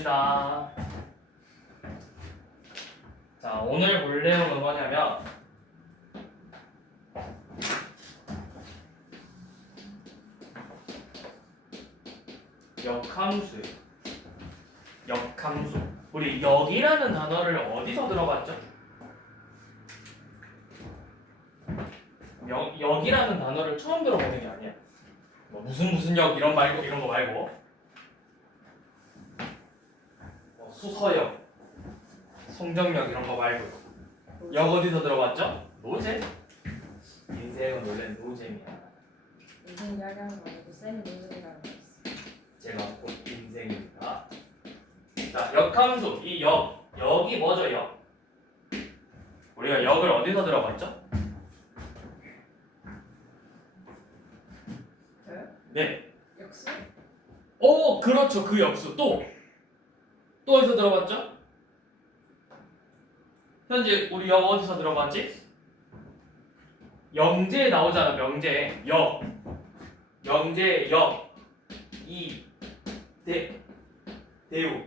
봅시다. 자, 오늘 볼 내용은 뭐냐면 역함수예요. 역함수. 우리 역이라는 단어를 어디서 들어봤죠? 역이라는 단어를 처음 들어보는 게 아니야. 뭐 무슨 역 이런 거 말고 뭐 수서역, 송정역 이런 거 말고 역 어디서 들어봤죠? 노잼. 인생은 원래 노잼이야. 인생 이야기하는 거 아니고 쌤이 인생이라는 거 있어. 제가 곧 인생입니다. 자, 역함수. 이 역이 뭐죠? 역. 우리가 역을 어디서 들어봤죠? 저요? 네. 역수? 오, 그렇죠. 그 역수. 또 어디서 들어봤죠? 현재 우리 역 어디서 들어봤지? 영재에 나오잖아. 명재. 역. 영재 역. 대우.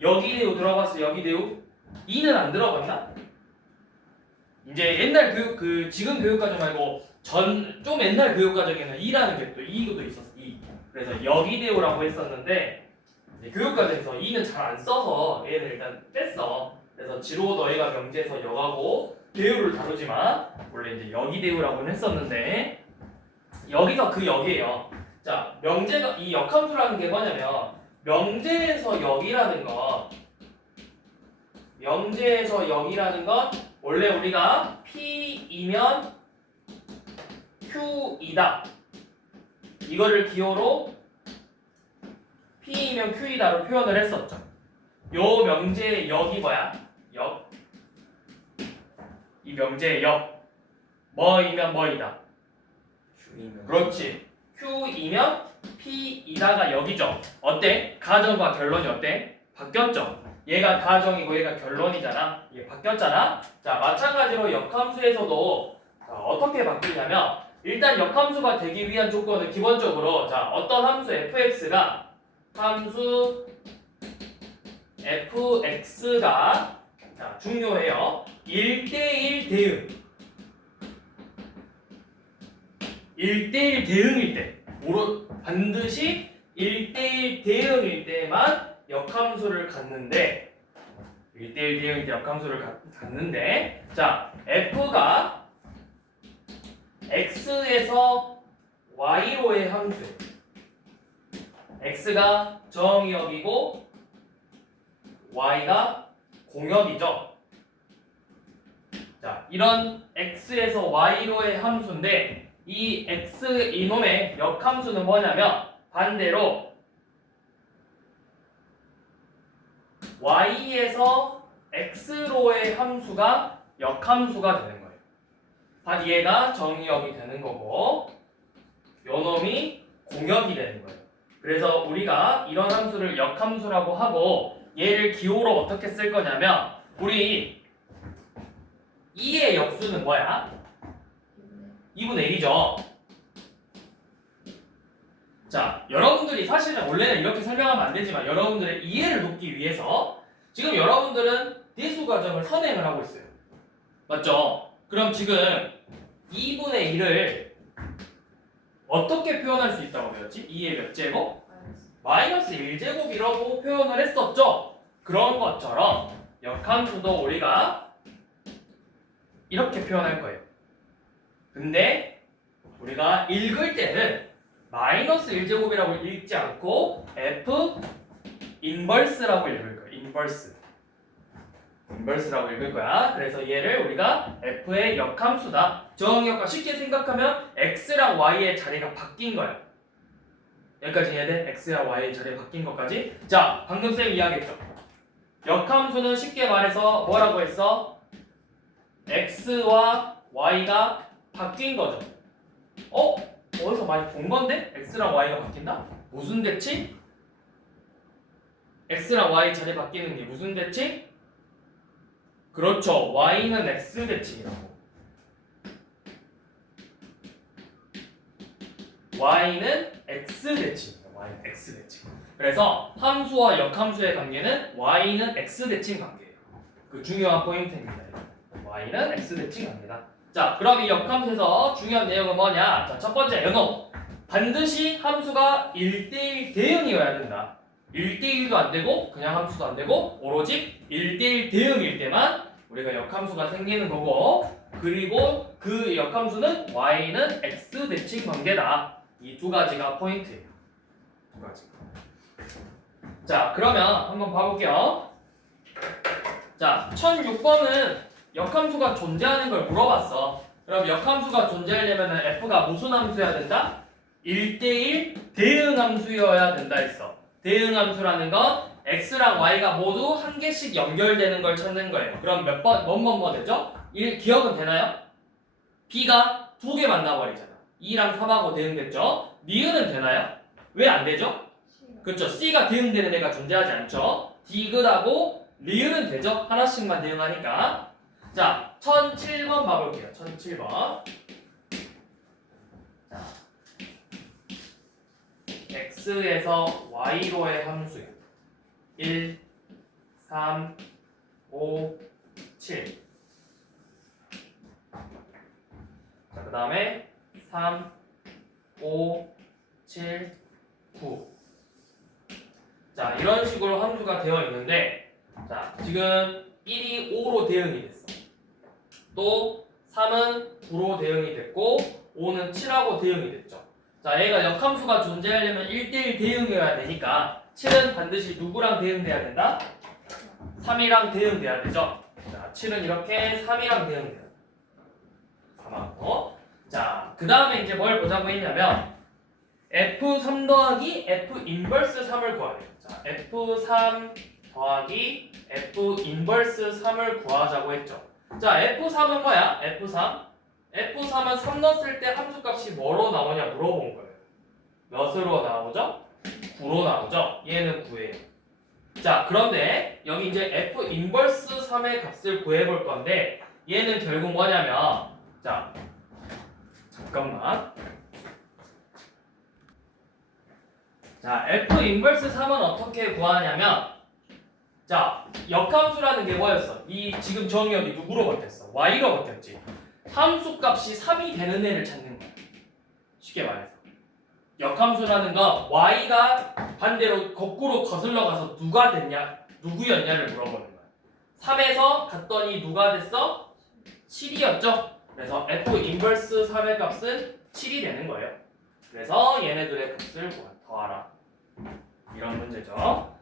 여기대우 들어봤어. 여기대우. 이는 안 들어봤나? 이제 옛날 교육 지금 교육과정 말고 좀 옛날 교육과정에는 이라는 게 또 이것도 있었어. 이. 그래서 여기대우라고 했었는데 이제 교육과정에서 이는 잘 안 써서 얘는 일단 뺐어. 그래서 지로 너희가 명제에서 역하고 대우를 다루지 마. 원래 이제 여기대우라고는 했었는데 여기서 그 역이에요. 자, 명제가 이 역함수라는 게 뭐냐면 명제에서 역이라는 건 원래 우리가 P이면 Q이다. 이거를 기호로 P이면 Q이다로 표현을 했었죠. 요 명제의 역이 뭐야? 역. 이 명제의 역. 뭐이면 뭐이다. 그렇지. Q이면 P이다가 역이죠. 어때? 가정과 결론이 어때? 바뀌었죠. 얘가 가정이고 얘가 결론이잖아. 이게 바뀌었잖아. 자, 마찬가지로 역함수에서도 어떻게 바뀌냐면 일단 역함수가 되기 위한 조건은 기본적으로 자, 어떤 함수 fx가 함수 fx가 자, 중요해요. 1대1 대응. 1대1 대응일 때 반드시 1대1 대응일 때만 역함수를 갖는데 1대1 대응일 때 역함수를 갖는데 자, f가 x에서 y로의 함수예요. x가 정의역이고 y가 공역이죠. 자, 이런 x에서 y로의 함수인데 이 x 이놈의 역함수는 뭐냐면 반대로 y에서 x로의 함수가 역함수가 되는 거예요. 얘가 정의역이 되는 거고 요 놈이 공역이 되는 거예요. 그래서 우리가 이런 함수를 역함수라고 하고 얘를 기호로 어떻게 쓸 거냐면 우리 2의 역수는 뭐야? 2분의 1이죠. 자, 여러분들이 사실은 원래는 이렇게 설명하면 안 되지만 여러분들의 이해를 돕기 위해서 지금 여러분들은 대수 과정을 선행을 하고 있어요. 맞죠? 그럼 지금 2분의 1을 어떻게 표현할 수 있다고 배웠지? 2의 몇 제곱? 마이너스 1제곱이라고 표현을 했었죠? 그런 것처럼 역함수도 우리가 이렇게 표현할 거예요. 근데 우리가 읽을 때는 마이너스 1제곱이라고 읽지 않고 F 인버스라고 읽을 거예요. 인버스라고 읽을 거야. 그래서 얘를 우리가 F의 역함수다. 정의역과 쉽게 생각하면 X랑 Y의 자리가 바뀐 거야. 여기까지 해야 돼? X랑 Y의 자리가 바뀐 것까지. 자, 방금 쌤이 이야기했죠. 역함수는 쉽게 말해서 뭐라고 했어? X와 Y가 바뀐 거죠. 어디서 많이 본 건데? X랑 Y가 바뀐다? 무슨 대칭? X랑 Y 자리 바뀌는 게 무슨 대칭? 그렇죠. Y는 X 대칭이라고. Y는 X 대칭이에요. Y는 X 대칭. 그래서 함수와 역함수의 관계는 y는 x 대칭 관계예요. 그 중요한 포인트입니다. y는 x 대칭 관계다. 자, 그럼 이 역함수에서 중요한 내용은 뭐냐? 자, 첫 번째 연호. 반드시 함수가 1대1 대응이어야 된다. 1대1도 안 되고 그냥 함수도 안 되고 오로지 1대1 대응일 때만 우리가 역함수가 생기는 거고, 그리고 그 역함수는 y는 x 대칭 관계다. 이 두 가지가 포인트예요. 두 가지. 자, 그러면 한번 봐볼게요. 자, 1006번은 역함수가 존재하는 걸 물어봤어. 그럼 역함수가 존재하려면 f가 무슨 함수여야 된다? 1대1 대응함수여야 된다 했어. 대응함수라는 건 x랑 y가 모두 한 개씩 연결되는 걸 찾는 거예요. 그럼 몇 번, 뭐 되죠? 1 기억은 되나요? b가 두 개 만나버리잖아. 2랑 3하고 대응됐죠? 니은은 되나요? 왜 안 되죠? 그렇죠. c가 대응되는 애가 존재하지 않죠. 디귿하고 리은은 되죠? 하나씩만 대응하니까. 자, 1007번 봐볼게요. 1007번. 자, x에서 y로의 함수요. 1, 3, 5, 7. 자, 그 다음에 3, 5, 7, 9. 자, 이런 식으로 함수가 되어 있는데, 자, 지금 1이 5로 대응이 됐어. 또 3은 9로 대응이 됐고 5는 7하고 대응이 됐죠. 자, 얘가 역함수가 존재하려면 1대1 대응이어야 되니까 7은 반드시 누구랑 대응돼야 된다? 3이랑 대응돼야 되죠. 자, 7은 이렇게 3이랑 대응돼요. 3하고. 자, 그 다음에 이제 뭘 보자고 했냐면 F3 더하기 F 인버스 3을 구하래요. 자, F3 더하기 F 인버스 3을 구하자고 했죠. 자, F3은 뭐야? F3은 3 넣었을 때 함수값이 뭐로 나오냐 물어본 거예요. 몇으로 나오죠? 9로 나오죠? 얘는 9예요. 자, 그런데 여기 이제 F 인버스 3의 값을 구해볼 건데 얘는 결국 뭐냐면, 자, 잠깐만. 자, F 인버스 3은 어떻게 구하냐면, 자, 역함수라는 게 뭐였어? 이 지금 정의역이 누구로 바뀌었어? y로 바뀌었지. 함수 값이 3이 되는 애를 찾는 거야. 쉽게 말해서. 역함수라는 건 y가 반대로 거꾸로 거슬러 가서 누가 됐냐, 누구였냐를 물어보는 거야. 3에서 갔더니 누가 됐어? 7이었죠? 그래서 f 인버스 3의 값은 7이 되는 거예요. 그래서 얘네들의 값을 더하라. 이런 문제죠.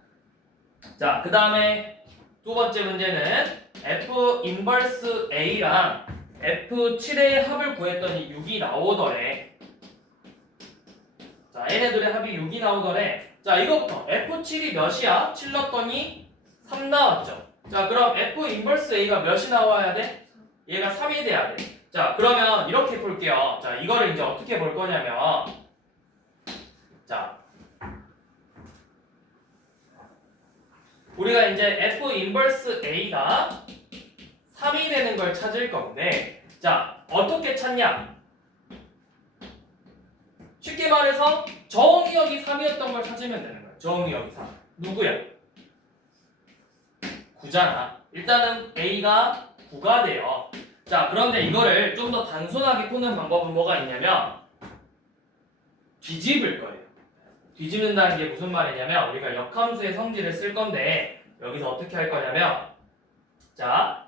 자, 그 다음에 두 번째 문제는 f 인버스 a랑 f7의 합을 구했더니 6이 나오더래. 자, 얘네들의 합이 6이 나오더래. 자, 이거부터 f7이 몇이야? 7 넣었더니 3 나왔죠. 자, 그럼 f 인버스 a가 몇이 나와야 돼? 얘가 3이 돼야 돼. 자, 그러면 이렇게 볼게요. 자, 이거를 이제 어떻게 볼 거냐면, 자, 우리가 이제 f 인버스 a가 3이 되는 걸 찾을 건데, 자, 어떻게 찾냐? 쉽게 말해서 정의역이 3이었던 걸 찾으면 되는 거야. 정의역이 3. 누구야? 9잖아. 일단은 a가 9가 돼요. 자, 그런데 이거를 좀 더 단순하게 푸는 방법은 뭐가 있냐면 뒤집을 거예요. 뒤집는다는 게 무슨 말이냐면, 우리가 역함수의 성질을 쓸 건데 여기서 어떻게 할 거냐면, 자,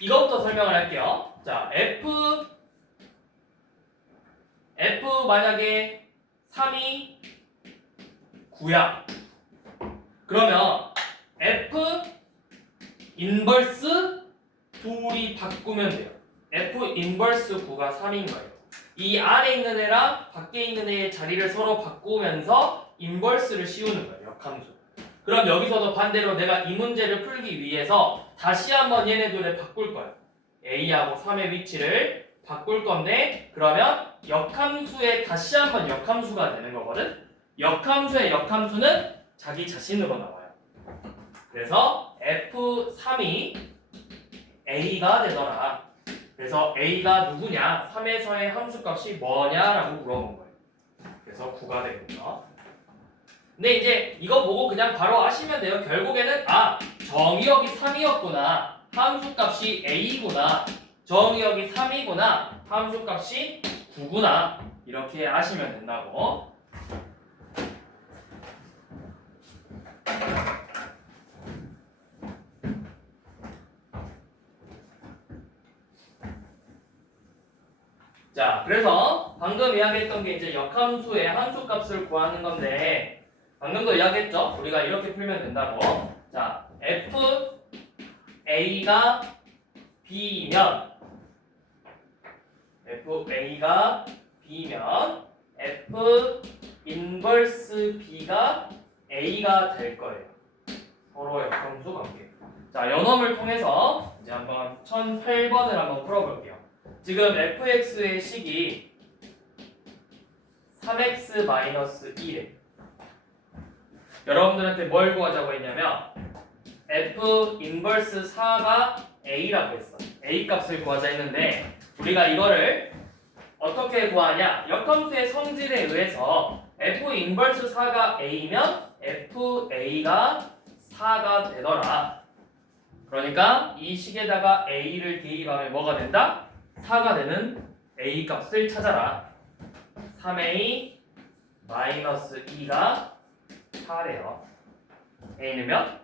이것부터 설명을 할게요. 자, f 만약에 3이 9야. 그러면 f 인버스 둘이 바꾸면 돼요. f 인버스 9가 3인 거예요. 이 안에 있는 애랑 밖에 있는 애의 자리를 서로 바꾸면서 인버스를 씌우는 거예요. 역함수. 그럼 여기서도 반대로 내가 이 문제를 풀기 위해서 다시 한번 얘네들을 바꿀 거야. a하고 3의 위치를 바꿀 건데, 그러면 역함수에 다시 한번 역함수가 되는 거거든. 역함수의 역함수는 자기 자신으로 나와요. 그래서 f3이 a가 되더라. 그래서 a가 누구냐? 3에서의 함수값이 뭐냐라고 물어본 거예요. 그래서 9가 되겠죠. 근데 이제 이거 보고 그냥 바로 아시면 돼요. 결국에는 정의역이 3이었구나. 함수값이 a구나. 정의역이 3이구나. 함수값이 9구나. 이렇게 아시면 된다고. 자, 그래서 방금 이야기했던 게 이제 역함수의 함수값을 구하는 건데 방금도 이야기했죠? 우리가 이렇게 풀면 된다고. 자, f a가 b면 f 인버스 b가 a가 될 거예요. 서로 역함수 관계. 자, 연험을 통해서 이제 한번 1008번을 한번 풀어볼게요. 지금 fx의 식이 3x-1에 여러분들한테 뭘 구하자고 했냐면 f 인버스 4가 a라고 했어. a 값을 구하자 했는데 우리가 이거를 어떻게 구하냐? 역함수의 성질에 의해서 f 인버스 4가 a면 fa가 4가 되더라. 그러니까 이 식에다가 a를 대입하면 뭐가 된다? 4가 되는 a 값을 찾아라. 3a 마이너스 2가 4래요. a는 몇?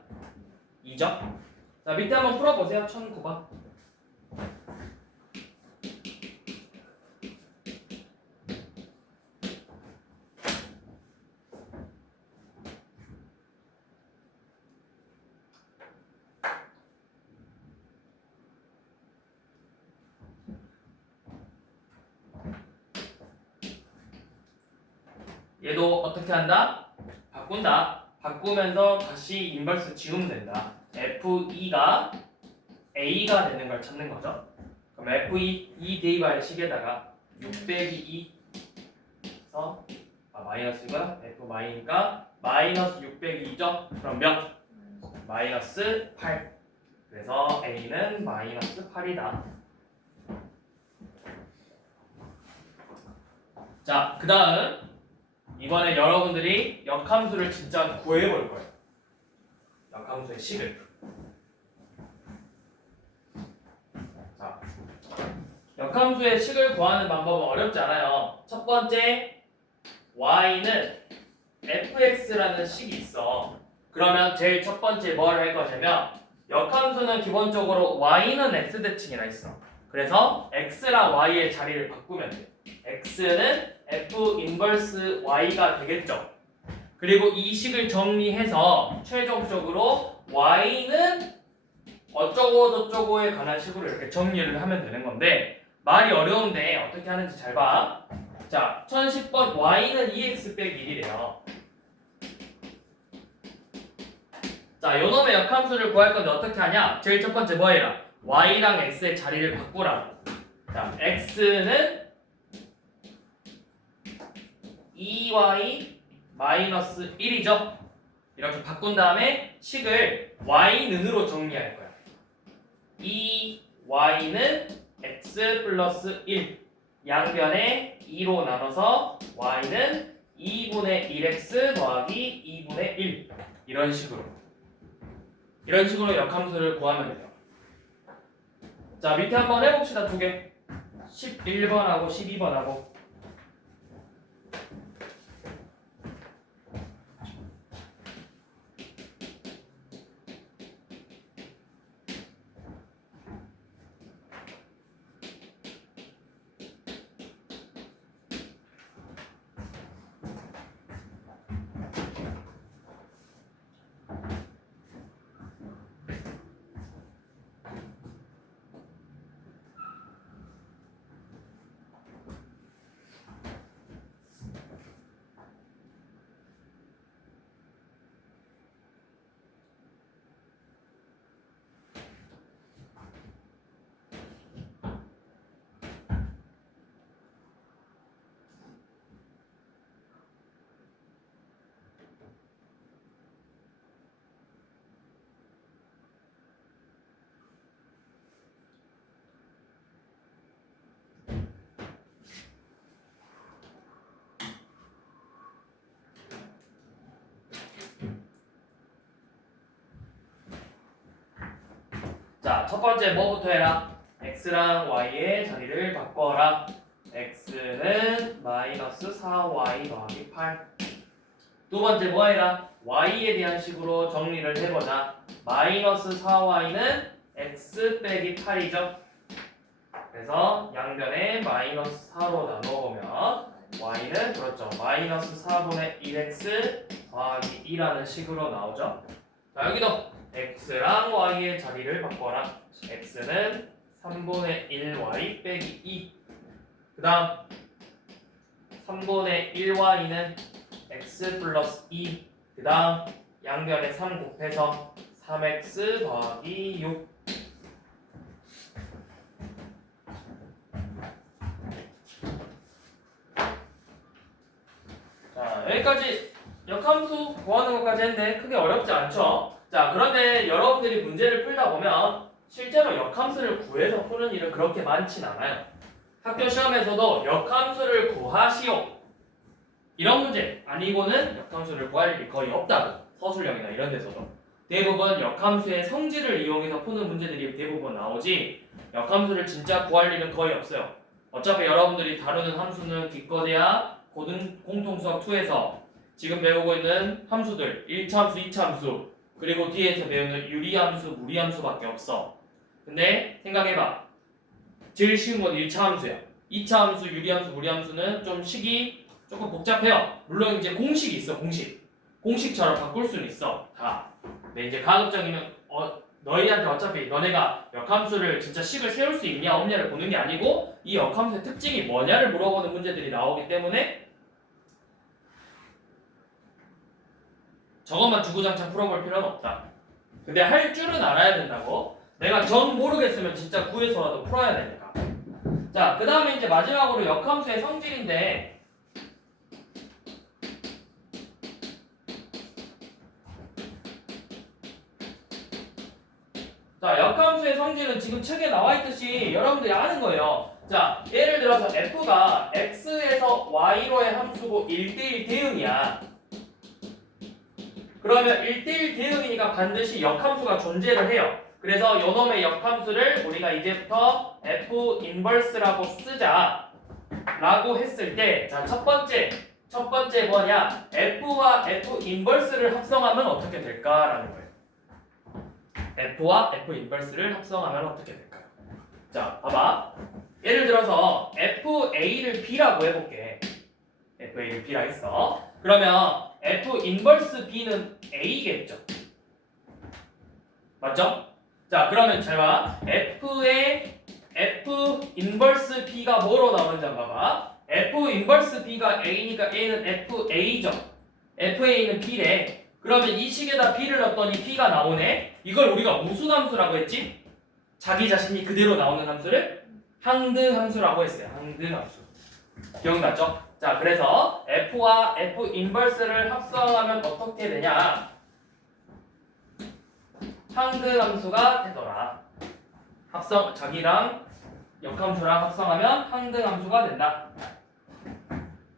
2죠? 자, 밑에 한번 풀어보세요. 1009번. 얘도 어떻게 한다? 바꾼다. 바꾸면서 다시 인버스 지우면 된다. F2가 A가 되는 걸 찾는 거죠. 그럼 F2 이 대입할 식에다가 6 빼기 2 그래서 마이너스가 F 마이니까 마이너스 6 빼기 2죠. 그럼 몇? 마이너스 8. 그래서 A는 마이너스 8이다. 자, 그 다음 이번에 여러분들이 역함수를 진짜 구해볼 거예요. 역함수의 식을. 자, 역함수의 식을 구하는 방법은 어렵지 않아요. 첫 번째, y는 fx라는 식이 있어. 그러면 제일 첫 번째 뭘 할 거냐면 역함수는 기본적으로 y는 x 대칭이나 있어. 그래서 x랑 y의 자리를 바꾸면 돼. x는 f 인버스 y가 되겠죠. 그리고 이 식을 정리해서 최종적으로 y는 어쩌고 저쩌고에 관한 식으로 이렇게 정리를 하면 되는 건데 말이 어려운데 어떻게 하는지 잘 봐. 자, 1010번 y는 2x 빼기 1이래요. 자, 요놈의 역함수를 구할 건데 어떻게 하냐? 제일 첫 번째 뭐 해라? y랑 x의 자리를 바꾸라고. 자, x는 2y 마이너스 1이죠. 이렇게 바꾼 다음에 식을 y는으로 정리할 거야. 2y는 x 플러스 1 양변에 2로 나눠서 y는 2분의 1x 더하기 2분의 1 이런 식으로 역함수를 구하면 돼요. 자, 밑에 한번 해봅시다. 두 개 11번하고 12번하고 첫 번째 뭐부터 해라? x랑 y의 자리를 바꿔라. x는 마이너스 4y 더하기 8. 두 번째 뭐 해라? y에 대한 식으로 정리를 해보자. 마이너스 4y는 x 빼기 8이죠. 그래서 양변에 마이너스 4로 나눠보면 y는 그렇죠. 마이너스 4분의 1x 더하기 2라는 식으로 나오죠. 자 여기도 x랑 y의 자리를 바꿔라. x는 3분의 1y 빼기 2. 그 다음 3분의 1y는 x 플러스 2. 그 다음 양변에 3 곱해서 3x 더하기 6. 자 여기까지 역함수 구하는 것까지 했는데 크게 어렵지 않죠? 자 그런데 여러분들이 문제를 풀다 보면 실제로 역함수를 구해서 푸는 일은 그렇게 많진 않아요. 학교 시험에서도 역함수를 구하시오 이런 문제 아니고는 역함수를 구할 일이 거의 없다고. 서술형이나 이런 데서도 대부분 역함수의 성질을 이용해서 푸는 문제들이 대부분 나오지 역함수를 진짜 구할 일은 거의 없어요. 어차피 여러분들이 다루는 함수는 기껏해야 공통수학 2에서 지금 배우고 있는 함수들 1차 함수, 2차 함수 그리고 뒤에서 배우는 유리함수, 무리함수밖에 없어. 근데 생각해봐. 제일 쉬운 건 1차 함수야. 2차 함수, 유리함수, 무리함수는 좀 식이 조금 복잡해요. 물론 이제 공식이 있어. 공식처럼 바꿀 수는 있어. 다. 근데 이제 가급적이면 너희한테 어차피 너네가 역함수를 진짜 식을 세울 수 있냐 없냐를 보는 게 아니고 이 역함수의 특징이 뭐냐를 물어보는 문제들이 나오기 때문에 저것만 주구장창 풀어볼 필요는 없다. 근데 할 줄은 알아야 된다고. 내가 정 모르겠으면 진짜 구해서라도 풀어야 되니까. 자, 그 다음에 이제 마지막으로 역함수의 성질인데 자, 역함수의 성질은 지금 책에 나와 있듯이 여러분들이 아는 거예요. 자, 예를 들어서 f가 x에서 y로의 함수고 1대1 대응이야. 그러면 1대1 대응이니까 반드시 역함수가 존재를 해요. 그래서 요놈의 역함수를 우리가 이제부터 f 인버스라고 쓰자 라고 했을 때 자, 첫 번째 뭐냐? f와 f 인버스를 합성하면 어떻게 될까라는 거예요. f와 f 인버스를 합성하면 어떻게 될까요? 자, 봐봐. 예를 들어서 fa를 b라고 해볼게. fa를 b라 했어. 그러면 f 인버스 b는 a겠죠? 맞죠? 자, 그러면 잘 봐. f의 f 인버스 b가 뭐로 나오는지 한번 봐봐. f 인버스 b가 a니까 a는 fa죠. fa는 b래. 그러면 이 식에다 b를 넣었더니 b가 나오네. 이걸 우리가 무슨 함수라고 했지? 자기 자신이 그대로 나오는 함수를 항등함수라고 했어요. 항등함수. 기억났죠? 자, 그래서 f와 f 인버스를 합성하면 어떻게 되냐? 항등함수가 되더라. 자기랑 역함수랑 합성하면 항등함수가 된다.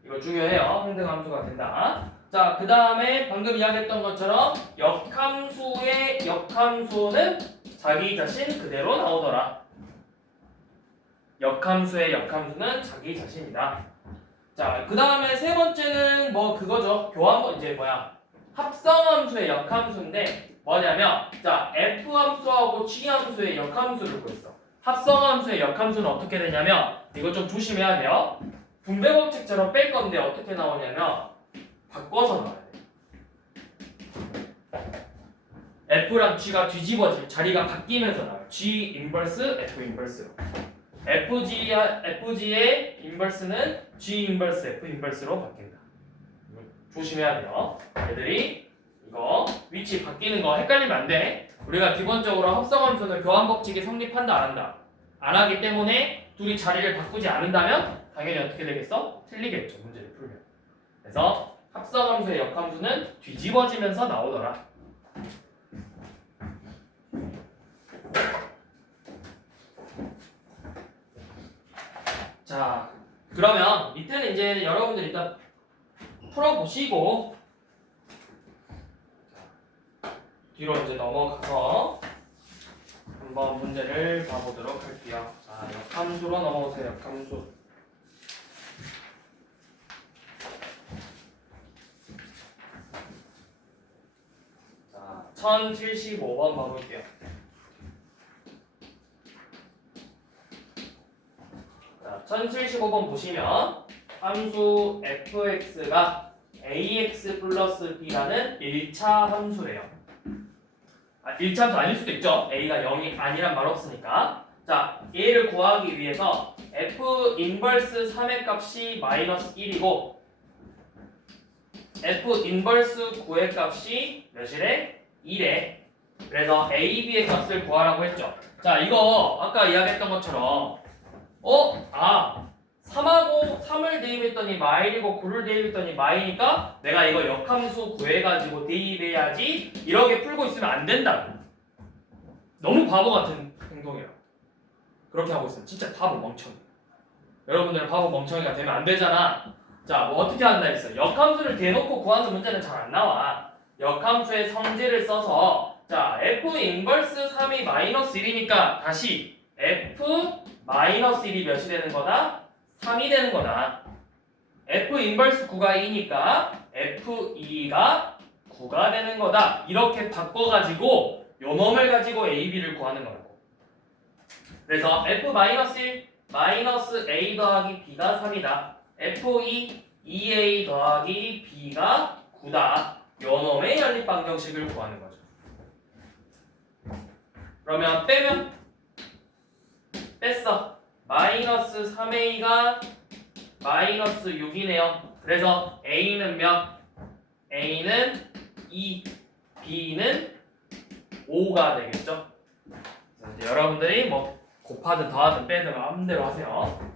이거 중요해요. 항등함수가 된다. 자, 그 다음에 방금 이야기했던 것처럼 역함수의 역함수는 자기 자신 그대로 나오더라. 역함수의 역함수는 자기 자신이다. 자, 그 다음에 세 번째는 뭐 그거죠. 합성함수의 역함수인데 뭐냐면 자, f함수하고 g함수의 역함수를 구했어. 합성함수의 역함수는 어떻게 되냐면 이거 좀 조심해야 돼요. 분배법칙처럼 뺄 건데 어떻게 나오냐면 바꿔서 나와야 돼. f랑 g가 뒤집어질 자리가 바뀌면서 나와요. g 인버스 f 인버스로. fg의 인버스는 g 인버스 f 인버스로 바뀐다. 조심해야 돼요. 애들이 이거 위치 바뀌는 거 헷갈리면 안 돼. 우리가 기본적으로 합성함수는 교환법칙이 성립한다 안 한다. 안 하기 때문에 둘이 자리를 바꾸지 않는다면 당연히 어떻게 되겠어? 틀리겠죠. 문제를 풀면. 그래서 합성함수의 역함수는 뒤집어지면서 나오더라. 자, 그러면 밑에는 이제 여러분들 일단 풀어보시고 뒤로 이제 넘어가서 한번 한번 문제를 봐보도록 할게요. 자, 역함수로 넘어오세요. 역함수. 자, 1075번 봐볼게요. 자, 1075번 보시면 함수 fx가 ax 플러스 b라는 1차 함수래요. 1차 함수 아닐 수도 있죠. a가 0이 아니란 말 없으니까. 자, 얘를 구하기 위해서 f 인버스 3의 값이 마이너스 1이고 f 인버스 9의 값이 몇이래? 2래. 그래서 a, b의 값을 구하라고 했죠. 자, 이거 아까 이야기했던 것처럼 3하고 3을 대입했더니 마일이고 9를 대입했더니 마이니까 내가 이거 역함수 구해가지고 대입해야지 이렇게 풀고 있으면 안 된다고. 너무 바보 같은 행동이야. 그렇게 하고 있으면 진짜 바보 멍청이. 여러분들 바보 멍청이가 되면 안 되잖아. 자, 뭐 어떻게 한다 했어? 역함수를 대놓고 구하는 문제는 잘 안 나와. 역함수의 성질을 써서 자, f 인버스 3이 마이너스 1이니까 다시 f 마이너스 1이 몇이 되는 거다? 3이 되는 거다. f 인버스 9가 2니까 f2가 9가 되는 거다. 이렇게 바꿔가지고 요 놈을 가지고 a, b를 구하는 거라고. 그래서 f 마이너스 1 마이너스 a 더하기 b가 3이다. f2 2a 더하기 b가 9다. 요 놈의 연립방정식을 구하는 거죠. 그러면 빼면 뺐어. 마이너스 3a가 마이너스 6이네요. 그래서 a는 몇? a는 2, b는 5가 되겠죠. 그래서 이제 여러분들이 뭐 곱하든 더하든 빼든 마음대로 하세요.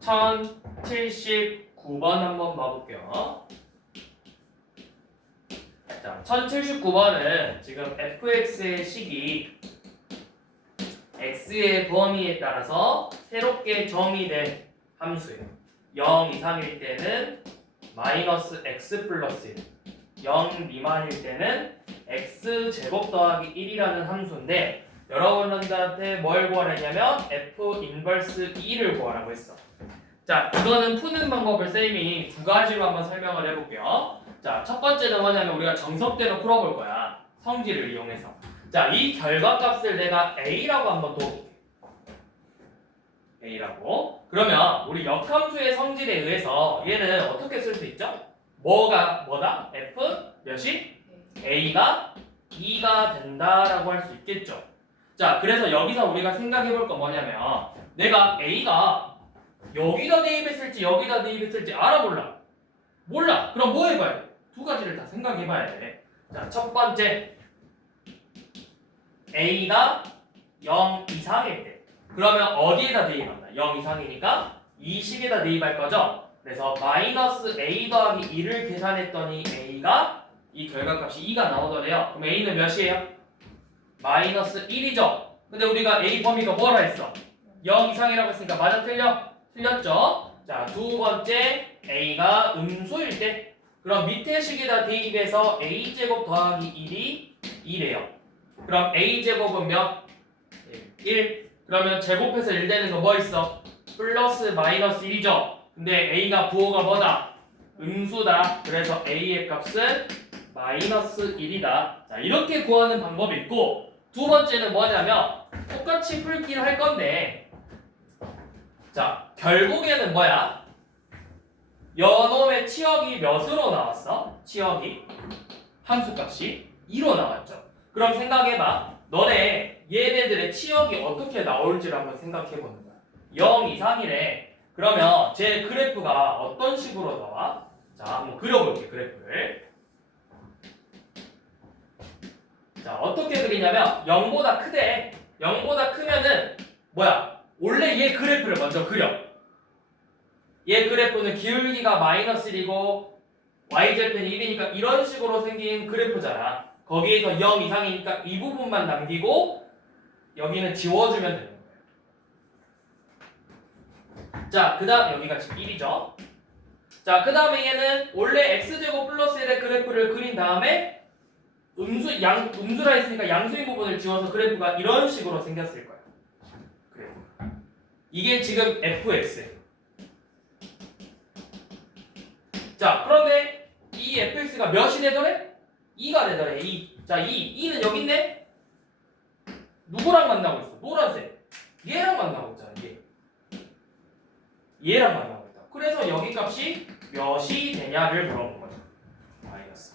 자, 1079번 한번 봐볼게요. 자, 1079번은 지금 fx의 식이 x의 범위에 따라서 새롭게 정의된 함수예요. 0 이상일 때는 마이너스 x 플러스 1, 0 미만일 때는 x 제곱 더하기 1이라는 함수인데 여러분들한테 뭘 구하라 했냐면 f 인버스 2를 구하라고 했어. 자, 이거는 푸는 방법을 쌤이 두 가지로 한번 설명을 해볼게요. 자, 첫 번째는 뭐냐면 우리가 정석대로 풀어볼 거야. 성질을 이용해서. 자, 이 결과값을 내가 a라고 한번 둬볼게. a라고. 그러면 우리 역함수의 성질에 의해서 얘는 어떻게 쓸 수 있죠? 뭐다? f 몇이? a가 2가 된다라고 할 수 있겠죠. 자, 그래서 여기서 우리가 생각해볼 건 뭐냐면 내가 a가 여기다 대입했을지 여기다 대입했을지 알아 몰라? 몰라. 그럼 뭐 해봐야 돼? 두 가지를 다 생각해봐야 돼. 자, 첫 번째 a가 0 이상일 때 그러면 어디에다 대입한다? 0 이상이니까 이 식에다 대입할 거죠? 그래서 마이너스 a 더하기 2를 계산했더니 a가 이 결과값이 2가 나오더래요. 그럼 a는 몇이에요? 마이너스 1이죠? 근데 우리가 a 범위가 뭐라 했어? 0 이상이라고 했으니까 맞아 틀려? 틀렸죠? 자, 두 번째 a가 음수일 때 그럼 밑에 식에다 대입해서 a제곱 더하기 1이 2래요. 그럼 a제곱은 몇? 1. 그러면 제곱해서 1 되는 거 뭐 있어? 플러스 마이너스 1이죠? 근데 a가 부호가 뭐다? 음수다. 그래서 a의 값은 마이너스 1이다. 자, 이렇게 구하는 방법이 있고 두 번째는 뭐냐면 똑같이 풀긴 할 건데 자, 결국에는 뭐야? 여놈의 치역이 몇으로 나왔어? 치역이 함수값이 2로 나왔죠. 그럼 생각해봐. 너네 얘네들의 치역이 어떻게 나올지를 한번 생각해보는 거야. 0 이상이래. 그러면 제 그래프가 어떤 식으로 나와? 자, 한번 그려볼게 그래프를. 자, 어떻게 그리냐면 0보다 크대. 0보다 크면은 뭐야? 원래 얘 그래프를 먼저 그려. 얘 그래프는 기울기가 마이너스 1이고 y절편이 1이니까 이런 식으로 생긴 그래프잖아. 거기에서 0 이상이니까 이 부분만 남기고 여기는 지워주면 되는 거예요. 자, 그 다음 여기가 지금 1이죠. 자, 그 다음에 얘는 원래 x제곱 플러스 1의 그래프를 그린 다음에 음수라 했으니까 양수인 부분을 지워서 그래프가 이런 식으로 생겼을 거야. 그래. 이게 지금 fx. 자, 그런데 이 fx가 몇이 되더래? 2가 되더래. 2. 자, 2는 여기 있네? 누구랑 만나고 있어? 노란색. 얘랑 만나고 있잖아, 얘랑 만나고 있다. 그래서 여기 값이 몇이 되냐를 물어본 거죠. 마이너스.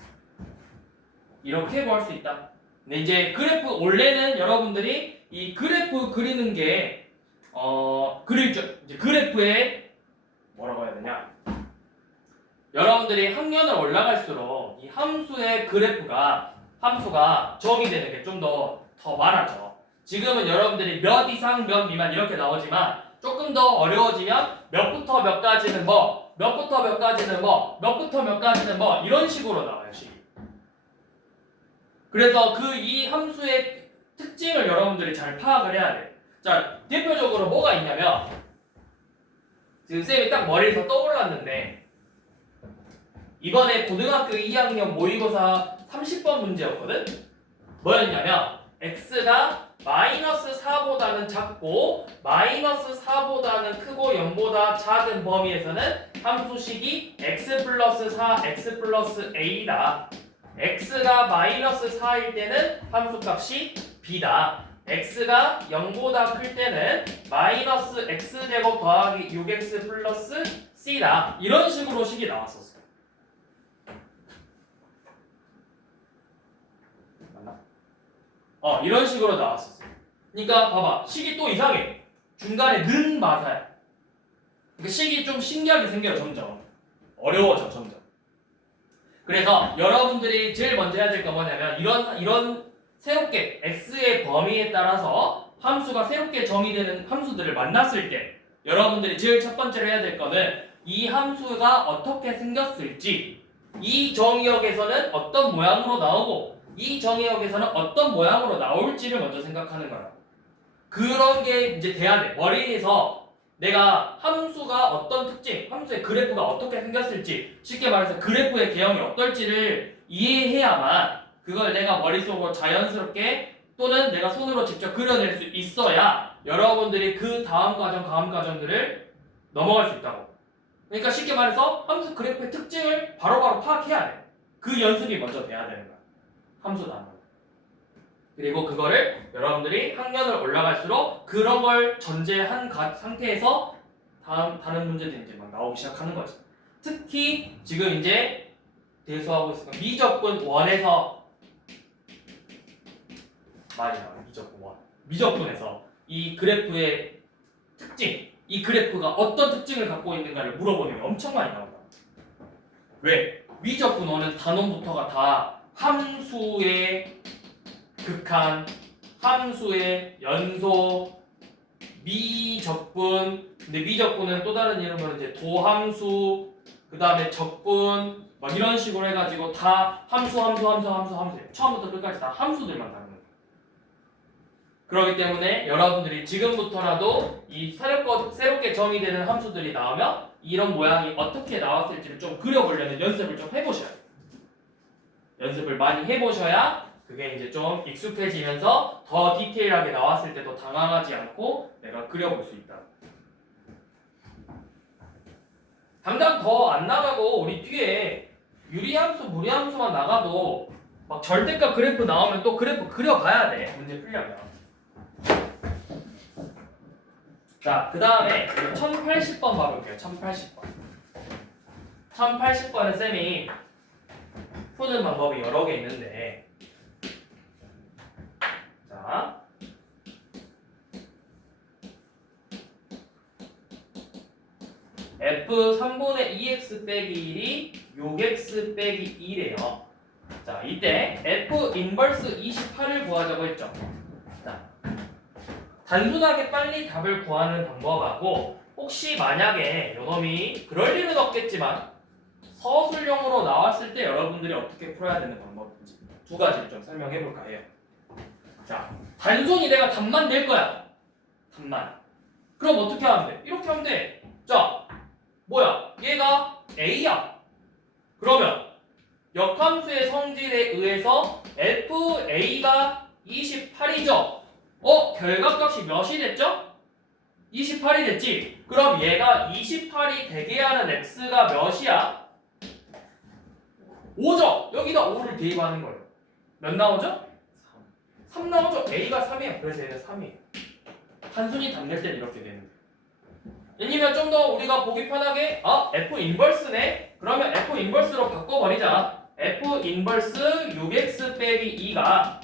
이렇게 구할 수 있다. 근데 이제 그래프, 원래는 여러분들이 이 그래프 그리는 게, 이제 그래프에 뭐라고 해야 되냐? 여러분들이 학년을 올라갈수록 이 함수의 함수가 적이 되는 게 좀 더 많아져. 지금은 여러분들이 몇 이상 몇 미만 이렇게 나오지만 조금 더 어려워지면 몇부터 몇까지는 뭐, 몇부터 몇까지는 뭐, 몇부터 몇까지는 뭐 이런 식으로 나와요. 식이. 그래서 이 함수의 특징을 여러분들이 잘 파악을 해야 돼. 자, 대표적으로 뭐가 있냐면 지금 쌤이 딱 머리에서 떠올랐는데 이번에 고등학교 2학년 모의고사 30번 문제였거든? 뭐였냐면 x가 마이너스 4보다는 작고 마이너스 4보다는 크고 0보다 작은 범위에서는 함수식이 x 플러스 4, x 플러스 a다. x가 마이너스 4일 때는 함수값이 b다. x가 0보다 클 때는 마이너스 x제곱 더하기 6x 플러스 c다. 이런 식으로 식이 나왔었어요. 이런 식으로 나왔었어요. 그러니까 봐봐, 식이 또 이상해. 중간에 는 마사야. 그러니까 식이 좀 신기하게 생겨요. 점점 어려워져. 점점. 그래서 여러분들이 제일 먼저 해야 될 건 뭐냐면 이런 새롭게 x의 범위에 따라서 함수가 새롭게 정의되는 함수들을 만났을 때 여러분들이 제일 첫 번째로 해야 될 거는 이 함수가 어떻게 생겼을지, 이 정의역에서는 어떤 모양으로 나오고 이 정의역에서는 어떤 모양으로 나올지를 먼저 생각하는 거야. 그런 게 이제 돼야 돼. 머리에서 내가 함수가 어떤 특징, 함수의 그래프가 어떻게 생겼을지, 쉽게 말해서 그래프의 개형이 어떨지를 이해해야만 그걸 내가 머릿속으로 자연스럽게 또는 내가 손으로 직접 그려낼 수 있어야 여러분들이 그 다음 과정들을 넘어갈 수 있다고. 그러니까 쉽게 말해서 함수 그래프의 특징을 바로바로 파악해야 돼. 그 연습이 먼저 돼야 되는 거야. 함수 단어. 그리고 그거를 여러분들이 학년을 올라갈수록 그런 걸 전제한 상태에서 다른 문제들이 이제 막 나오기 시작하는 거지. 특히 지금 이제 대수하고 있으니까 미적분 1에서 많이 나와요. 미적분 1. 미적분에서 이 그래프의 특징, 이 그래프가 어떤 특징을 갖고 있는가를 물어보는 게 엄청 많이 나온다. 왜? 미적분 1은 단원부터가 다 함수의 극한, 함수의 연소, 미적분. 근데 미적분은 또 다른 이름으로 이제 도함수, 그 다음에 적분, 막 이런 식으로 해가지고 다 함수. 처음부터 끝까지 다 함수들만 다루는 거예요. 그렇기 때문에 여러분들이 지금부터라도 이 새롭게 정의되는 함수들이 나오면 이런 모양이 어떻게 나왔을지를 좀 그려보려는 연습을 좀 해보셔야 돼요. 연습을 많이 해보셔야 그게 이제 좀 익숙해지면서 더 디테일하게 나왔을 때도 당황하지 않고 내가 그려볼 수 있다. 당장 더 안 나가고 우리 뒤에 유리함수, 무리함수만 나가도 막 절대값 그래프 나오면 또 그래프 그려봐야 돼. 문제 풀려면. 자, 그 다음에 1080번 봐볼게요. 1080번. 1080번은 쌤이 푸는 방법이 여러 개 있는데, 자, f 3분의 2x 빼기 1이 6x 빼기 2래요. 자, 이때 f 인버스 28을 구하자고 했죠. 자, 단순하게 빨리 답을 구하는 방법하고, 혹시 만약에 요놈이 그럴 일은 없겠지만 서술형으로 나왔을 때 여러분들이 어떻게 풀어야 되는 방법인지 두 가지를 좀 설명해 볼까 해요. 자, 단순히 내가 답만 낼 거야. 답만. 그럼 어떻게 하면 돼? 이렇게 하면 돼. 자, 뭐야? 얘가 A야. X에 의해서 FA가 28이죠. 결과값이 몇이 됐죠? 28이 됐지? 그럼 얘가 28이 되게 하는 X가 몇이야? 5죠? 여기다 5를 대입하는 거예요. 몇 나오죠? 3 나오죠? A가 3이에요. 그래서 얘는 3이에요. 단순히 답낼 땐 이렇게 되는 거예요. 아니면 좀 더 우리가 보기 편하게 F 인버스네? 그러면 F 인버스로 바꿔버리자. F 인버스 6x 빼기 2가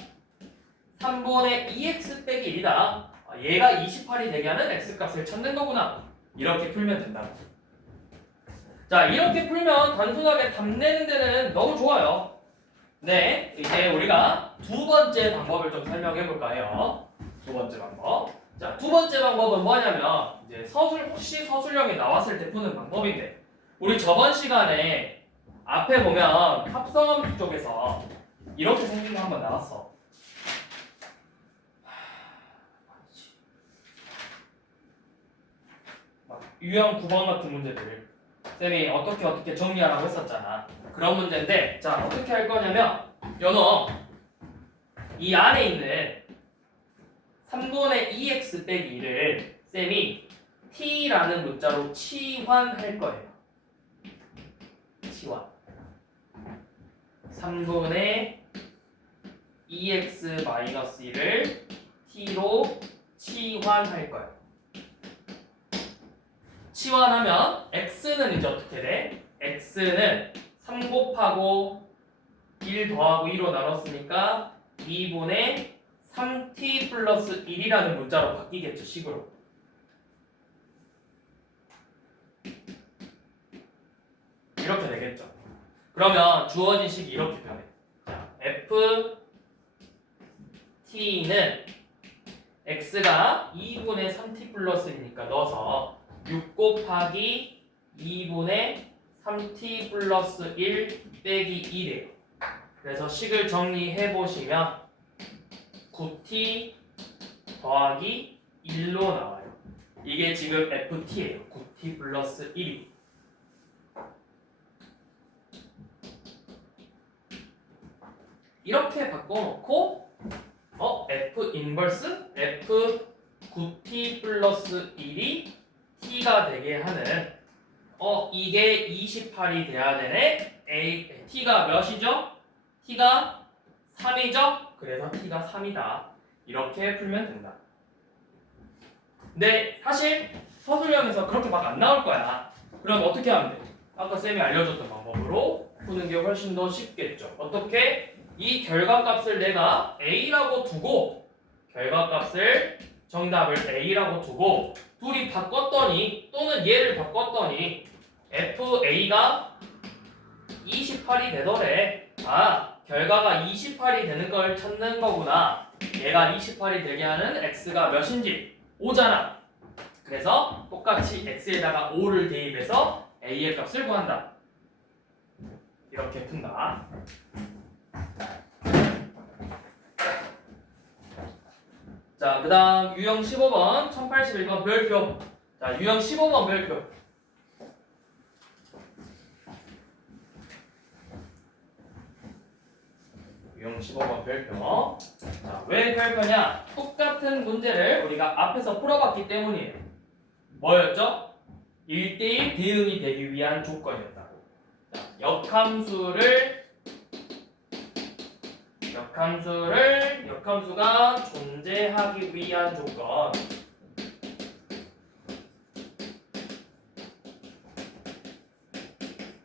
3분의 2x 빼기 1이다. 얘가 28이 되게 하는 x값을 찾는 거구나. 이렇게 풀면 된다. 자, 이렇게 풀면 단순하게 답 내는 데는 너무 좋아요. 네, 이제 우리가 두 번째 방법을 좀 설명해 볼까 해요. 두 번째 방법. 자, 두 번째 방법은 뭐냐면 이제 혹시 서술형이 나왔을 때 푸는 방법인데, 우리 저번 시간에 앞에 보면 합성함수 쪽에서 이렇게 생긴 거 한번 나왔어. 유형 9번 같은 문제들 쌤이 어떻게 정리하라고 했었잖아. 그런 문제인데, 자, 어떻게 할 거냐면 연어 이 안에 있는 3분의 2x 빼기 2를 쌤이 t라는 문자로 치환할 거예요. 치환 3분의 2x 마이너스 1을 t로 치환할 거예요. 치환하면 x는 이제 어떻게 돼? x는 3 곱하고 1 더하고 2로 나눴으니까 2분의 3t 플러스 1이라는 문자로 바뀌겠죠, 식으로. 이렇게 되겠죠. 그러면 주어진 식이 이렇게 변해. 자, ft는 x가 2분의 3t 플러스 1이니까 넣어서 6 곱하기 2분의 3t 플러스 1 빼기 1이에요. 그래서 식을 정리해 보시면 9t 더하기 1로 나와요. 이게 지금 ft예요. 9t 플러스 1이. 이렇게 바꿔놓고 f 인버스 f 9t 플러스 1이 t가 되게 하는 이게 28이 돼야 되네. t가 몇이죠? t가 3이죠? 그래서 t가 3이다. 이렇게 풀면 된다. 근데 사실 서술형에서 그렇게 막 안 나올 거야. 그럼 어떻게 하면 돼? 아까 쌤이 알려줬던 방법으로 푸는 게 훨씬 더 쉽겠죠. 어떻게? 이 결과값을 내가 a라고 두고, 결과값을 정답을 a라고 두고 둘이 바꿨더니, 또는 얘를 바꿨더니 fa가 28이 되더래. 결과가 28이 되는 걸 찾는 거구나. 얘가 28이 되게 하는 x가 몇인지 5잖아. 그래서 똑같이 x에다가 5를 대입해서 a의 값을 구한다. 이렇게 푼다. 자, 그 다음 유형 15번 1081번 별표. 자, 유형 15번 별표. 유형 15번 별표. 자, 왜 별표냐? 똑같은 문제를 우리가 앞에서 풀어봤기 때문이에요. 뭐였죠? 1대1 대응이 되기 위한 조건이었다고. 자, 역함수가 존재하기 위한 조건.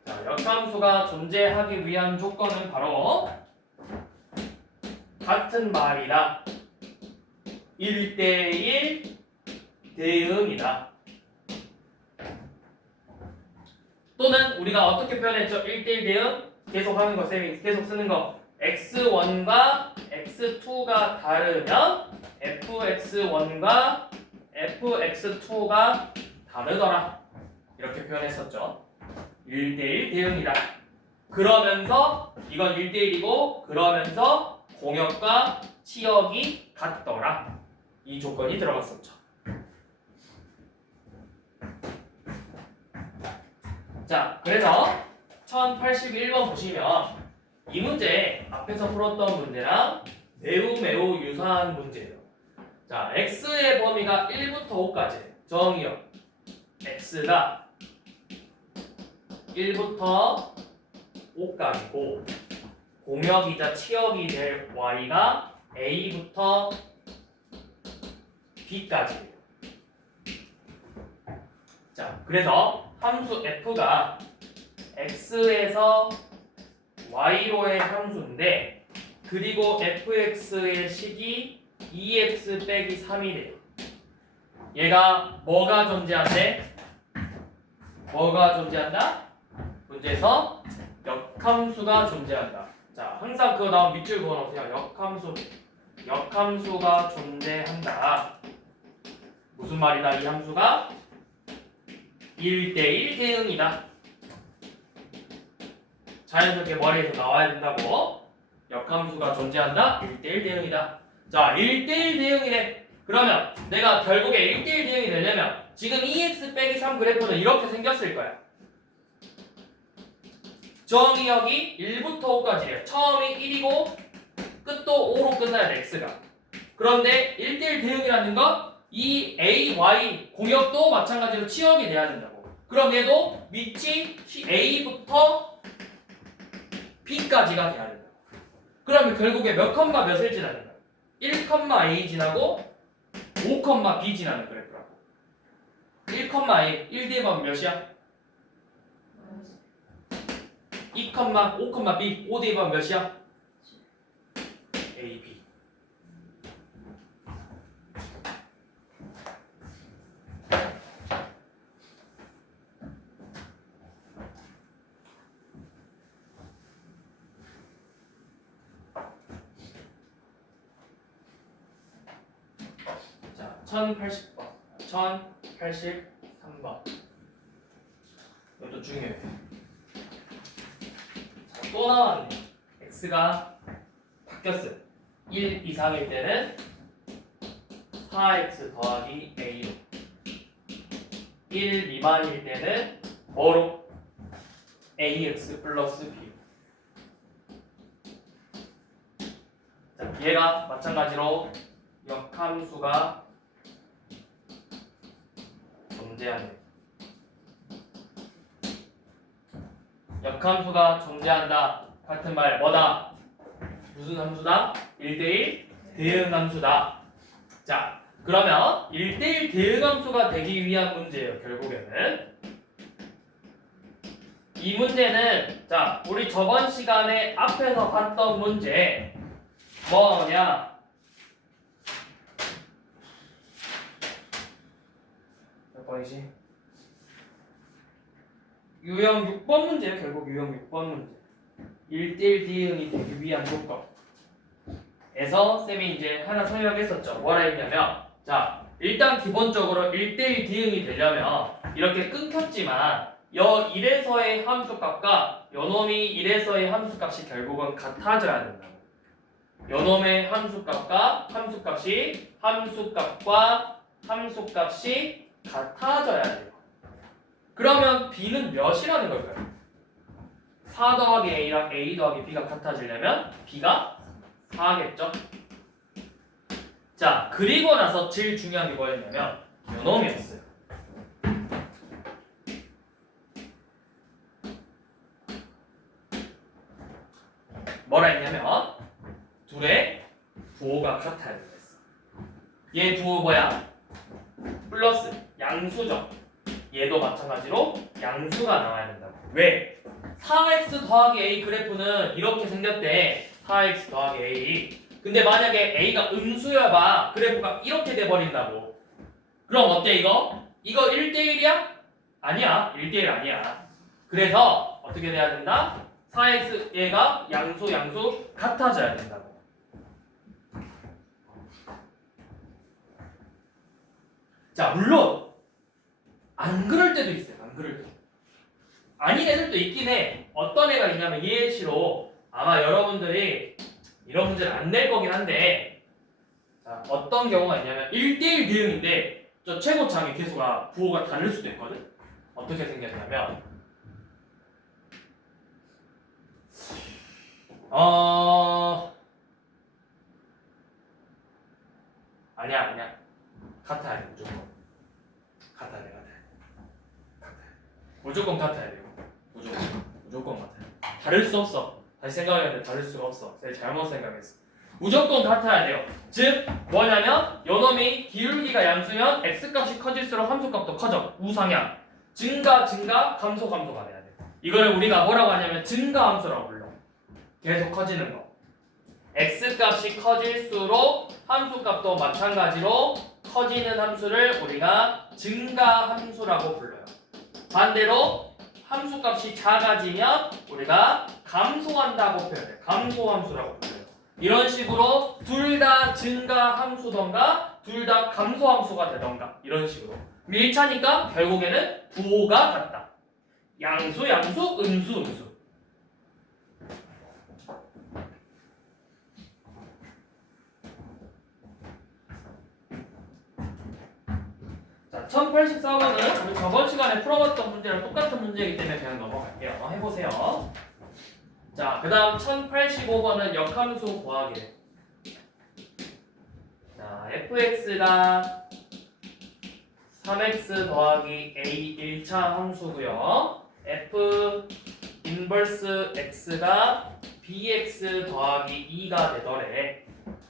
자, 역함수가 존재하기 위한 조건은 바로 같은 말이다. 1대1 대응이다. 또는 우리가 어떻게 표현했죠? 1대1 대응? 계속 하는 거, 쌤이 계속 쓰는 거. x1과 x2가 다르면 fx1과 fx2가 다르더라. 이렇게 표현했었죠. 1대1 대응이다. 그러면서 이건 1대1이고 그러면서 공역과 치역이 같더라. 이 조건이 들어갔었죠. 자, 그래서 1081번 보시면 이 문제 앞에서 풀었던 문제랑 매우 유사한 문제예요. 자, x의 범위가 1부터 5까지 정의역 x가 1부터 5까지고 공역이자 치역이 될 y가 a부터 b까지예요. 자, 그래서 함수 f가 x에서 y로의 함수인데 그리고 fx의 식이 2x 빼기 3이래요. 얘가 뭐가 존재한대? 뭐가 존재한다? 문제에서 역함수가 존재한다. 자, 항상 그거 나오면 밑줄 그어놓으세요. 역함수가 존재한다. 무슨 말이다? 이 함수가 1대1 대응이다. 자연스럽게 머리에서 나와야 된다고. 역함수가 존재한다. 1대1 대응이다. 자, 1대1 대응이래. 그러면 내가 결국에 1대1 대응이 되려면 지금 2x 빼기 3 그래프는 이렇게 생겼을 거야. 정의역이 1부터 5까지예요. 처음이 1이고 끝도 5로 끝나야 돼, x가. 그런데 1대1 대응이라는 건 이 a, y 공역도 마찬가지로 치역이 돼야 된다고. 그럼 얘도 위치 a부터 b까지가 돼야 된다고. 그러면 결국에 몇 컴마 몇을 지나는 거야? 1,a 지나고 5,b 지나는 그래프라고. 1,a 1 대입하면 몇이야? 2, 5,b 5 대입하면 몇이야? a, b. 자, 1080번. 1083번. 이것도 중요해. 자, 또 나왔네. x가 바뀌었어요. 1 이상일 때는 4x 더하기 a로. 1 미만일 때는 뭐로? ax 플러스 b. 자, 얘가 마찬가지로 역함수가 존재하네. 역함수가 존재한다. 같은 말 뭐다? 무슨 함수다? 1대1 대응함수다. 자, 그러면 1대1 대응함수가 되기 위한 문제예요. 결국에는 이 문제는 자, 우리 저번 시간에 앞에서 봤던 문제 뭐냐? 몇 번이지? 유형 6번 문제예요. 결국 유형 6번 문제. 1대1 대응이 되기 위한 조건에서 쌤이 이제 하나 설명했었죠. 뭐라 했냐면 자, 일단 기본적으로 1대1 대응이 되려면 이렇게 끊겼지만 여 1에서의 함수값과 요놈이 1에서의 함수값이 결국은 같아져야 된다고. 요놈의 함수값과 함수값이 같아져야 돼요. 그러면 b는 몇이라는 걸까요? 4 더하기 a랑 a 더하기 b가 같아지려면 b가 4겠죠? 자, 그리고 나서 제일 중요한 게 뭐였냐면 요놈이었어요. 뭐라 했냐면 둘의 부호가 같아야 됐어. 얘 부호 뭐야? 플러스 양수죠. 얘도 마찬가지로 양수가 나와야 된다고. 왜? 4x 더하기 a 그래프는 이렇게 생겼대. 4x 더하기 a. 근데 만약에 a가 음수여봐 그래프가 이렇게 돼버린다고. 그럼 어때 이거? 이거 1대1이야? 아니야. 1대1 아니야. 그래서 어떻게 돼야 된다? 4x 얘가 양수 같아져야 된다고. 자, 물론 안 그럴 때도 있어요. 안 그럴 때. 아닌 애들도 있긴 해. 어떤 애가 있냐면 예시로 아마 여러분들이 이런 문제를 안 낼 거긴 한데 자, 어떤 경우가 있냐면 1대1 대응인데 저 최고차항의 계수가 부호가 다를 수도 있거든. 어떻게 생겼냐면 아니야. 같아야 돼, 무조건. 같아야 돼. 무조건 같아야 돼요. 무조건 같아요. 다를 수 없어. 다시 생각해야 돼. 다를 수가 없어. 내가 잘못 생각했어. 무조건 같아야 돼요. 즉 뭐냐면 요놈이 기울기가 양수면 x값이 커질수록 함수값도 커져. 우상향. 증가, 감소가 돼야 돼. 이거를 우리가 뭐라고 하냐면 증가함수라고 불러. 계속 커지는 거. x값이 커질수록 함수값도 마찬가지로 커지는 함수를 우리가 증가함수라고 불러요. 반대로 함수값이 작아지면 우리가 감소한다고 표현해요. 감소함수라고 불러요. 이런 식으로 둘 다 증가함수던가 둘 다 감소함수가 되던가 이런 식으로 1차니까 결국에는 부호가 같다. 양수, 음수. 자, 1084번은 우리 저번 시간에 풀어봤던 문제랑 똑같은 문제이기 때문에 그냥 넘어갈게요. 해보세요. 자, 그 다음 1085번은 역함수 구하기. 자, fx가 3x 더하기 a 1차 함수고요. f 인버스 x가 bx 더하기 2가 되더래.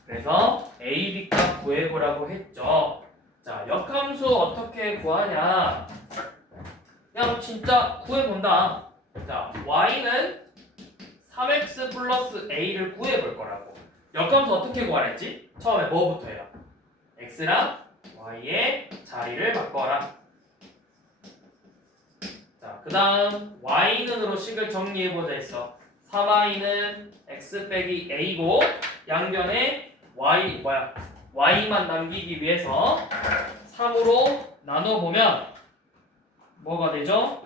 그래서 a, b 값 구해보라고 했죠. 자, 역함수 어떻게 구하냐? 그냥 진짜 구해본다. 자, y는 3x 플러스 a를 구해볼 거라고. 역함수 어떻게 구하랬지? 처음에 뭐부터 해요? x랑 y의 자리를 바꿔라. 자, 그 다음 y는으로 식을 정리해보자 했어. 3y는 x 빼기 a고 양변에 y만 남기기 위해서 3으로 나눠보면 뭐가 되죠?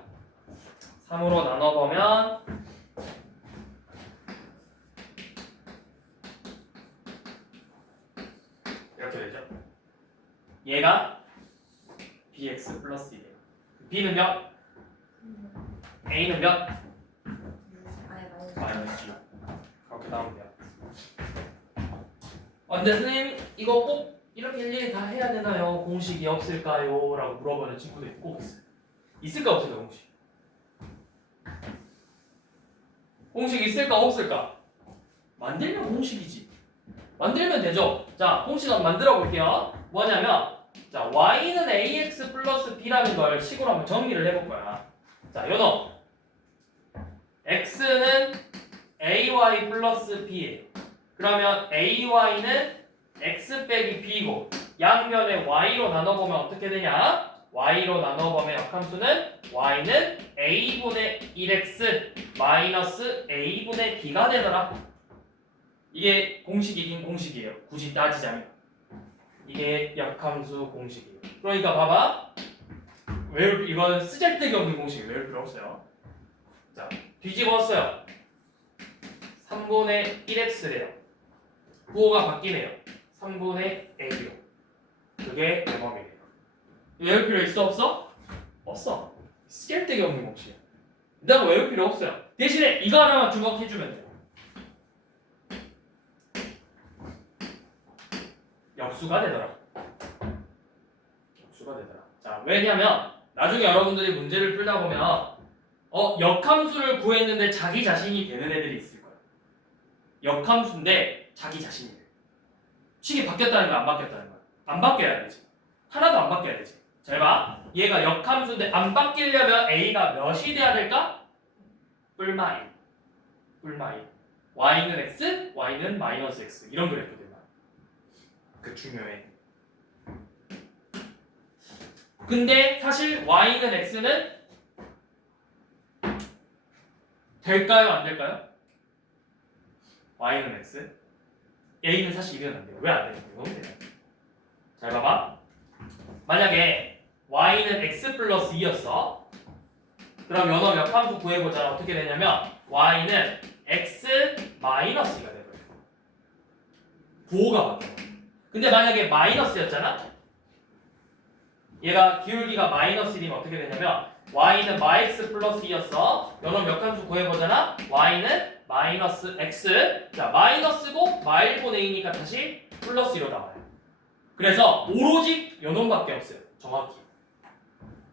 3으로 나눠보면 이렇게 되죠. 얘가 bx 플러스 1이에요. b는 몇? a는 몇? 마이너스 6. 그렇게 나오면 돼요. 근데 선생님 이거 꼭 이렇게 일일이 다 해야 되나요? 공식이 없을까요? 라고 물어보는 친구들이 꼭 있어요. 있을까 없을까 공식? 공식 있을까 없을까? 만들면 공식이지. 만들면 되죠. 자, 공식 한번 만들어 볼게요. 뭐냐면 자, y는 ax 플러스 b라는 걸 식으로 한번 정리를 해볼 거야. 자, 요놈 x는 ay 플러스 b예요. 그러면 ay는 x 빼기 b고 양면에 y로 나눠보면 어떻게 되냐? y로 나눠보면 역함수는 y는 a분의 1x 마이너스 a분의 b가 되더라. 이게 공식이긴 공식이에요. 굳이 따지자면 이게 역함수 공식이에요. 그러니까 봐봐, 이거는 쓰잘데기 없는 공식이에요. 외울 필요 없어요. 자, 뒤집었어요. 3분의 1x래요. 부호가 바뀌네요. 3분의 a요. 그게 대범이래요. 외울 필요 있어 없어? 없어. 쓸데기 없는 공식이야. 내가 외울 필요 없어요. 대신에 이거 하나만 주목해주면 돼요. 역수가 되더라. 자, 왜냐면 나중에 여러분들이 문제를 풀다 보면 역함수를 구했는데 자기 자신이 되는 애들이 있을 거예요. 역함수인데 자기 자신이 돼. 식이 바뀌었다는 거야, 안 바뀌었다는 거야? 안 바뀌어야 되지. 하나도 안 바뀌어야 되지. 잘 봐. 얘가 역함수인데 안 바뀌려면 a가 몇이 돼야 될까? 뿔마 1. y는 x, y는 마이너스 x. 이런 그래프들. 그 중요해. 근데 사실 y는 x는 될까요? 안 될까요? y는 x, a는 사실 이면 안 돼요. 왜 안 돼요? 이거 돼요. 잘 봐봐. 만약에 y는 x 플러스 2였어. 그럼 요놈 역함수 구해보자. 어떻게 되냐면 y는 x 마이너스 2가 돼버려요. 부호가 바뀌어. 근데 만약에 마이너스였잖아? 얘가 기울기가 마이너스 1이면 어떻게 되냐면 y는 마x 플러스 2였어. 요놈 역함수 구해보잖아. y는 마이너스 x. 자, 마이너스고 마일분 a니까 다시 플러스 1로 나와요. 그래서 오로지 요놈밖에 없어요. 정확히.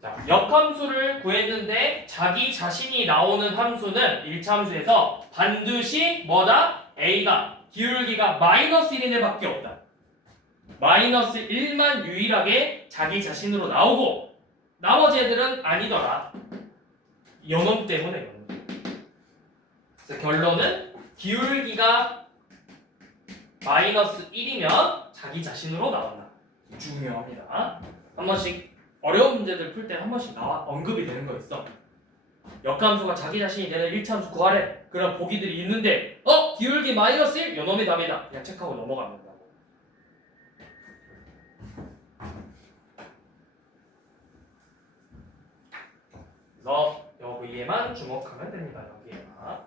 자, 역함수를 구했는데 자기 자신이 나오는 함수는 1차 함수에서 반드시 뭐다? a가 기울기가 마이너스 1인 애밖에 없다. 마이너스 1만 유일하게 자기 자신으로 나오고 나머지 애들은 아니더라. 요놈 때문에 요놈. 그래서 결론은 기울기가 마이너스 1이면 자기 자신으로 나온다. 중요합니다. 한 번씩 어려운 문제들 풀 때 한 번씩 나와 언급이 되는 거 있어. 역함수가 자기 자신이 되는 1차 함수 구하래. 그런 보기들이 있는데 기울기 마이너스 1? 요놈의 답이다. 그냥 체크하고 넘어가는 거고. 그래서 여기에만 주목하면 됩니다. 여기에만.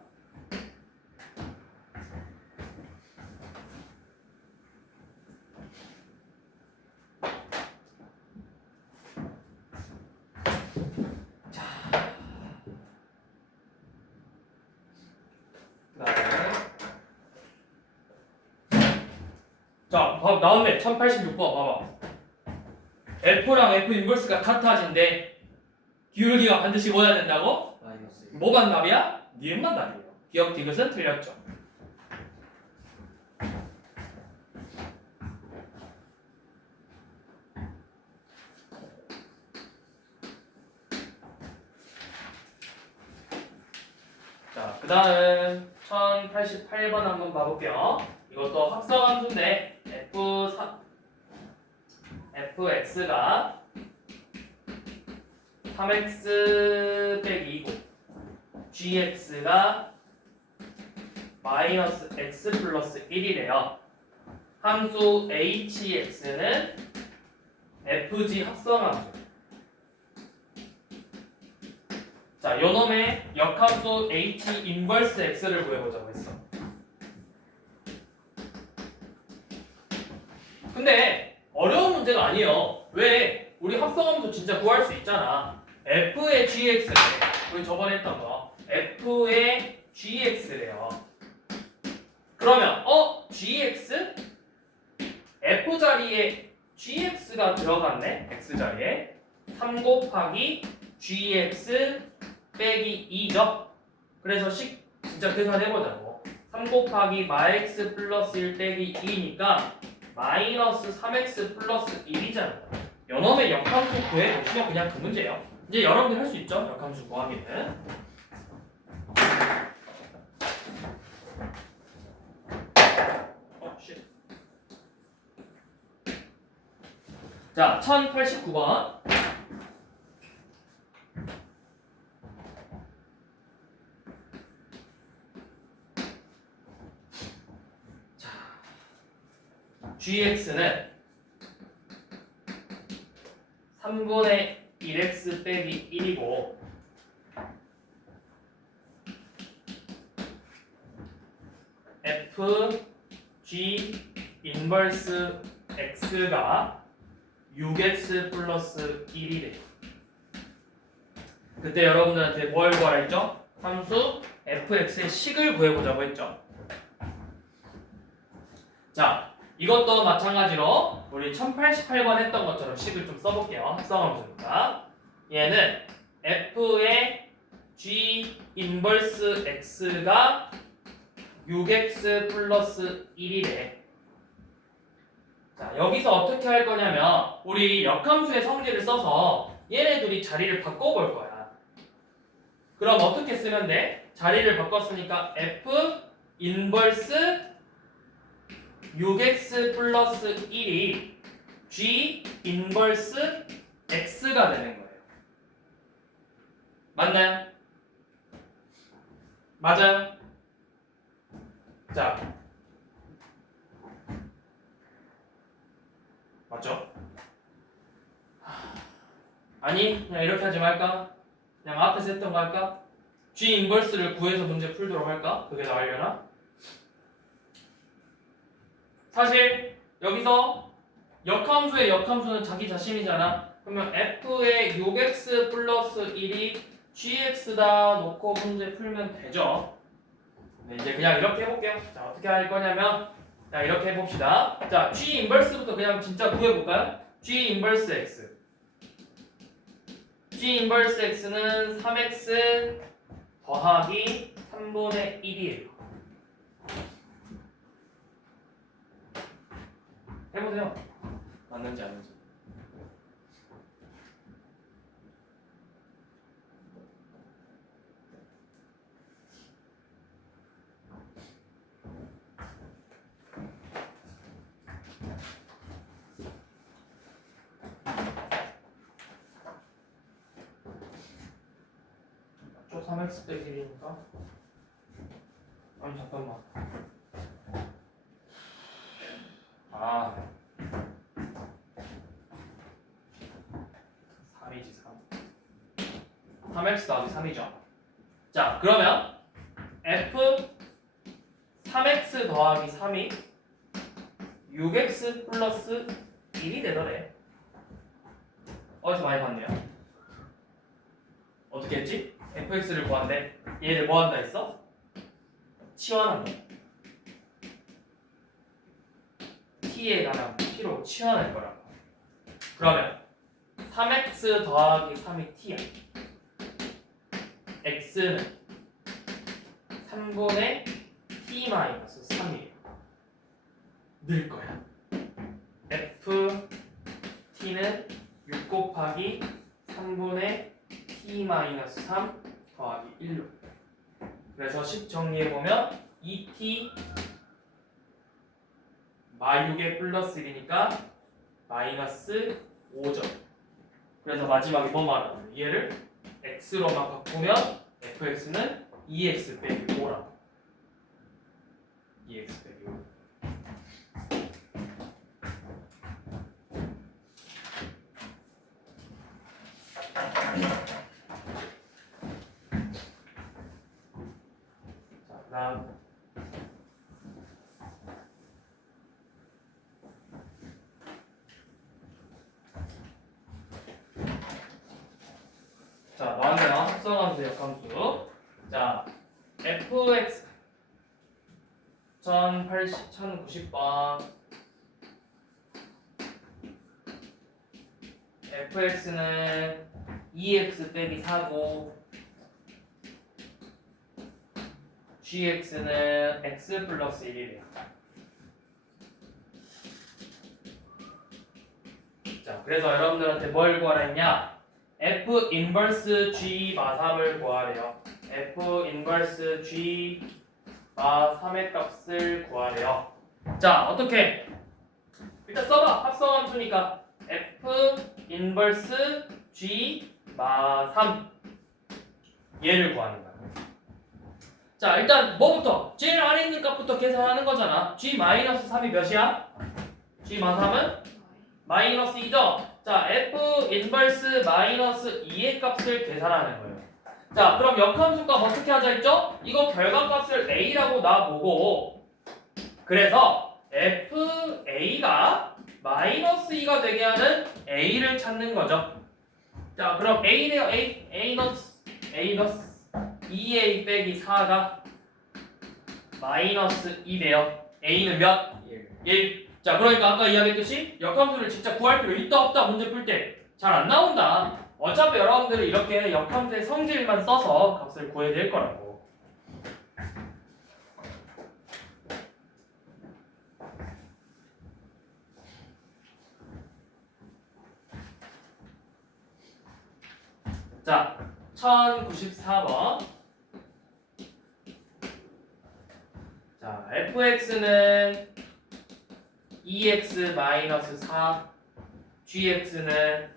자, 나왔네. 1086번 봐봐. F랑 F 인버스가 같아진데 기울기가 반드시 뭐야 된다고? 마이너스 1. 뭐만 답이야? 니은만 답이에요. 기억 디귿은 틀렸죠. 자, 그 다음 1088번 한번 봐볼게요. 이것도 합성함수인데 fx가 3x 빼기 2고 gx가 마이너스 x 플러스 1이래요. 함수 hx는 fg 합성함수. 자, 요놈의 역함수 h 인버스 x를 구해보자고 했어. 근데 어려운 문제가 아니에요. 왜? 우리 합성함수 진짜 구할 수 있잖아. f의 gx래. 우리 저번에 했던 거. f의 gx래요. 그러면 gx? f 자리에 gx가 들어갔네. x 자리에 3 곱하기 gx 빼기 2죠. 그래서 진짜 계산해보자고. 3 곱하기 마x 플러스 1 빼기 2니까 마이너스 3x 플러스 1이잖아. 요놈의 역함수 구해보시면 그냥 그 문제예요. 이제 여러분들 할 수 있죠? 역함수 구하기는. 자, 1089번. gx는 3분의 1x 빼기 1이고 f g 인버스 x가 6x 플러스 1이래. 그때 여러분들한테 뭘 구하라 했죠? 함수 fx의 식을 구해보자고 했죠. 자, 이것도 마찬가지로 우리 1088번 했던 것처럼 식을 좀 써볼게요. 합성함수니까. 얘는 f의 g 인버스 x가 6x 플러스 1이래. 자, 여기서 어떻게 할 거냐면 우리 역함수의 성질을 써서 얘네 둘이 자리를 바꿔볼 거야. 그럼 어떻게 쓰면 돼? 자리를 바꿨으니까 f 인버스 6x 플러스 1이 g 인버스 x가 되는 거예요. 맞나요? 맞아요? 자, 맞죠? 아니, 그냥 이렇게 하지 말까? 그냥 앞에서 했던 거 할까? g 인버스를 구해서 문제 풀도록 할까? 그게 나으려나? 사실 여기서 역함수의 역함수는 자기 자신이잖아. 그러면 f의 6x 플러스 1이 gx다 놓고 문제 풀면 되죠. 네, 이제 그냥 이렇게 해볼게요. 자, 어떻게 할 거냐면, 자, 이렇게 해봅시다. 자, g 인버스부터 그냥 진짜 구해볼까요? g 인버스 x. g 인버스 x는 3x 더하기 3분의 1이에요. 해보세요. 맞는지 아닌지. 저 3x 빼기 1이니까. 아니 잠깐만. 아 3이지 3. 3x 더하기 3이죠. 자 그러면 f 3x 더하기 3이 6x 플러스 1이 되더래. 어디서 많이 봤네요. 어떻게 했지? fx를 구한대. 얘를 뭐 한다 했어? 치환한다. t에 관한 t로 치환할 거라고. 그러면 3x 더하기 3이 t야. x는 3분의 t 마이너스 3이에요. 늘 거야. f t는 6 곱하기 3분의 t 마이너스 3 더하기 1로. 그래서 10 정리해보면 2t 마6에 플러스 1이니까 마이너스 5점. 그래서 마지막에 뭐 말하는 얘를 x로만 바꾸면 fx는 2x 빼기 5라고. 2x 빼기 5. 자, 그다음 자, 나왔네요. 합성함수, 역함수. 자, fx 1090번 fx는 2x 빼기 4고 gx는 x 플러스 1이래요. 자, 그래서 여러분들한테 뭘 구하라 했냐? f 인버스 g 마 3을 구하래요. f 인버스 g 마 3의 값을 구하래요. 자, 어떻게? 일단 써봐. 합성함수니까 f 인버스 g 마 3 얘를 구하는 거야. 자, 일단 뭐부터? 제일 아래 있는 값부터 계산하는 거잖아. g 마이너스 3이 몇이야? g 마 3은 마이너스 2죠? 자, f 인버스 마이너스 2의 값을 계산하는 거예요. 자, 그럼 역함수값 어떻게 하자 했죠? 이거 결과값을 a라고 놔보고 그래서 fa가 마이너스 2가 되게 하는 a를 찾는 거죠. 자, 그럼 a래요. a 너스 2a 빼기 4가 마이너스 2돼요. a는 몇? 1. 자, 그러니까 아까 이야기했듯이 역함수를 진짜 구할 필요 있다 없다 문제 풀 때 잘 안 나온다. 어차피 여러분들은 이렇게 역함수의 성질만 써서 값을 구해야 될 거라고. 자, 1094번. 자, fx는 2x 마이너스 4, gx는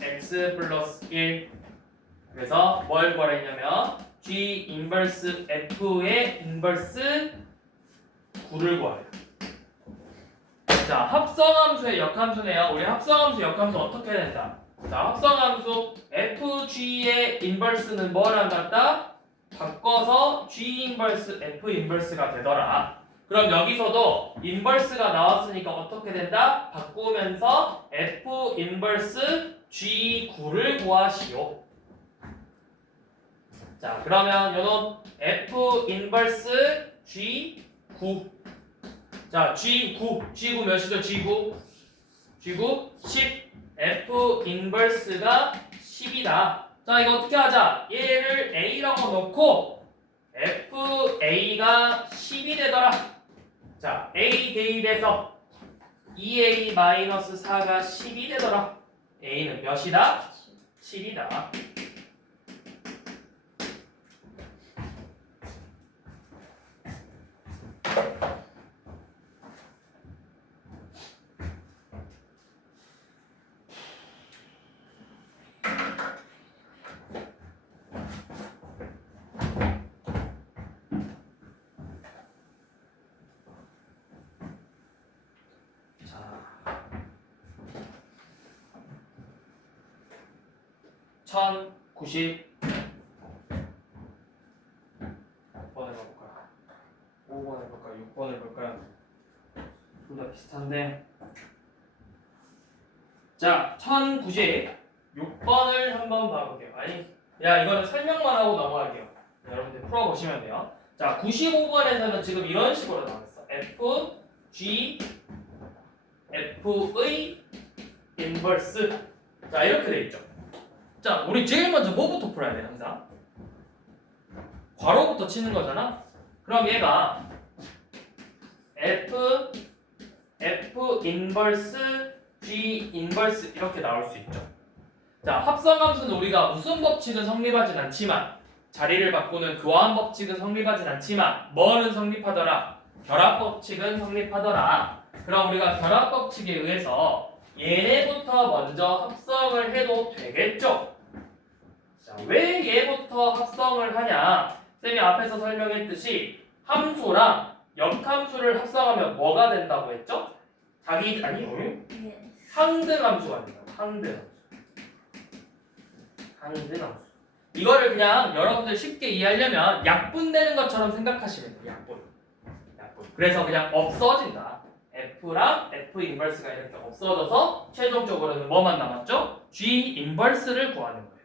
x 플러스 1. 그래서 뭘 구하랬냐면 g 인버스 f의 인버스 9를 구하래요. 자, 합성함수의 역함수네요. 우리 합성함수 역함수 어떻게 된다? 자, 합성함수 fg의 인버스는 뭐랑 같다? 바꿔서 g 인버스 f 인버스가 되더라. 그럼 여기서도 인버스가 나왔으니까 어떻게 된다? 바꾸면서 F 인버스 G9를 구하시오. 자, 그러면 요놈 F 인버스 G9. 자, G9 몇이죠? G9 10. F 인버스가 10이다. 자, 이거 어떻게 하자? 얘를 A라고 놓고 FA가 10이 되더라. 자, A 대입해서 2A-4가 10이 되더라. A는 몇이다? 10이다. 자, 1090 몇 번 해볼까요? 5번 해볼까요? 6번 해볼까요? 둘 다 비슷한데. 자, 1096번을 한번 봐볼게요. 아니, 야, 이거는 설명만 하고 넘어갈게요. 여러분들 풀어보시면 돼요. 자, 95번에서는 지금 이런 식으로 나왔어. F, G, F의 인버스. 자, 이렇게 돼 있죠. 자, 우리 제일 먼저 뭐부터 풀어야 돼, 항상? 괄호부터 치는 거잖아? 그럼 얘가 F 인버스 G 인버스 이렇게 나올 수 있죠. 자, 합성함수는 우리가 무슨 법칙은 성립하진 않지만 자리를 바꾸는 교환 법칙은 성립하진 않지만 뭐는 성립하더라? 결합 법칙은 성립하더라. 그럼 우리가 결합 법칙에 의해서 얘네부터 먼저 합성을 해도 되겠죠? 자, 왜 얘부터 합성을 하냐? 쌤이 앞에서 설명했듯이 함수랑 역함수를 합성하면 뭐가 된다고 했죠? 항등함수가 된다고. 항등함수. 이거를 그냥 여러분들 쉽게 이해하려면 약분되는 것처럼 생각하시면 돼요. 약분. 그래서 그냥 없어진다. F랑 F 인버스가 이렇게 없어져서 최종적으로는 뭐만 남았죠? G 인버스를 구하는 거예요.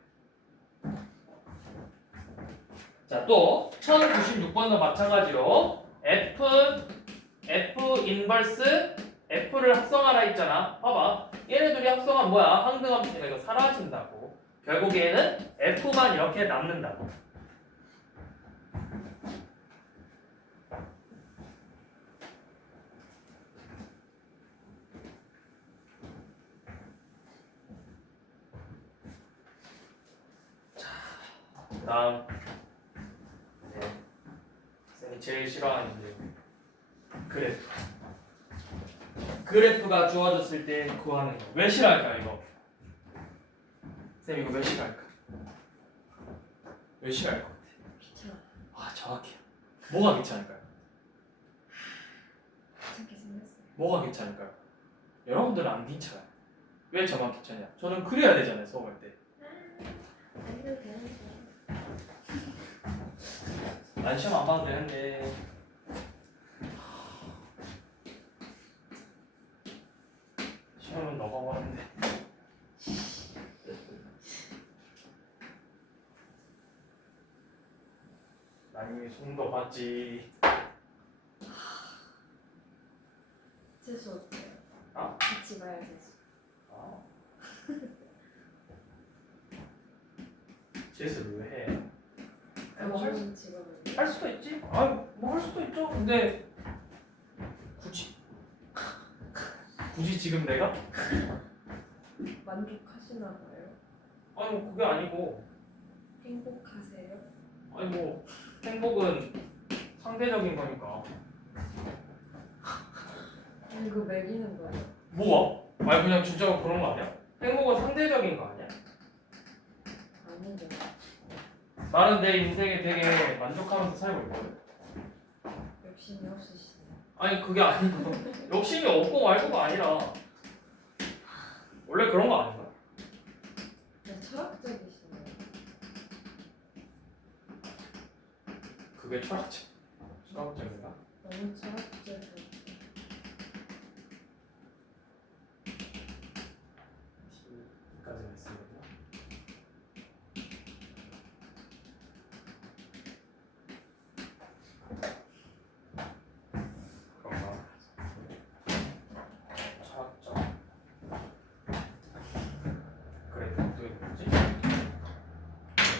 자, 또 1096번도 마찬가지로 F 인버스 F를 합성하라 했잖아. 봐봐. 얘네들이 합성하면 뭐야? 항등함수니까 이거 사라진다고. 결국에는 F만 이렇게 남는다고. 다음 쌤이 제일 싫어하는 게 그래프가 주어졌을 때 구하는 거. 왜 싫어할까 이거? 쌤 이거 왜 싫어할까? 왜 싫어할 것 같아? 귀찮아. 아, 정확해요. 뭐가 귀찮을까요? 귀찮게 생겼어요. 뭐가 귀찮을까요? 여러분들은 안 귀찮아요. 왜 저만 귀찮냐? 저는 그려야 되잖아요, 수업할 때. 안 해도 되는데. 난 시험 안 봐도 되는데. 시험은 너가 봤는데. 난 이미 손도 봤지. 재수 어때요? 아? 같이 봐야 재수. 아. 재수를 왜 해? 뭐 할 좋은 직업을. 할 수도 있지. 아, 뭐 할 수도 있죠. 근데 굳이 지금 내가? 만족하시나 봐요? 아니 뭐 그게 아니고. 행복하세요? 아니 뭐 행복은 상대적인 거니까. 이거 매기는 거예요? 뭐야? 아니 그냥 진짜로 그런 거 아니야? 행복은 상대적인 거 아니야? 아닌데. 나는 내 인생에 되게 만족하면서 살고 있거든. 욕심이 없으시네요. 아니 그게 아니고 욕심이 없고 말고가 아니라 원래 그런 거 아닌가? 그냥 철학적이시네요. 그게 철학적인가? 너무 철학적이야. 까지 했습니다. 그런가? 철학적. 그래, 또 있지?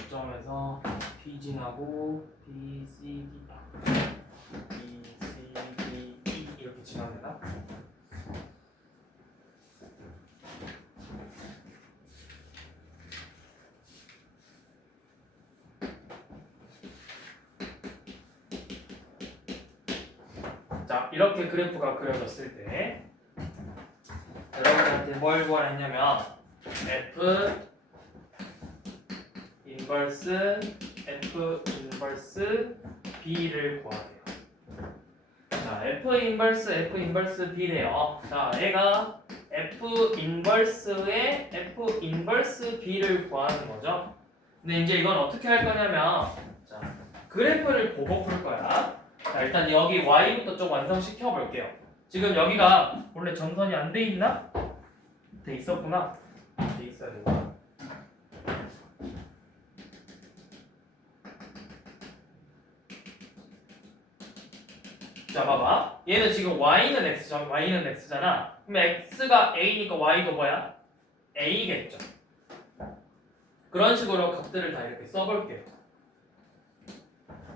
점에서 P 지나고 B, C, D, B, C, D, E 이렇게 지나되나? 자, 이렇게 그래프가 그려졌을 때 여러분한테 뭘 구하라 했냐면 F 인버스 F 인버스 B를 구하래요. 자, F 인버스 B래요. 자, 얘가 F 인버스의 F 인버스 B를 구하는 거죠. 근데 이제 이건 어떻게 할 거냐면 자, 그래프를 보고 풀 거야. 자, 일단 여기 Y부터 좀 완성시켜 볼게요. 지금 여기가 원래 점선이 안 돼 있나? 돼 있었구나. 돼 있어야 되구나. 자, 봐봐. 얘는 지금 Y는 X잖아. 그럼 X가 A니까 Y도 뭐야? A겠죠. 그런 식으로 값들을 다 이렇게 써볼게요.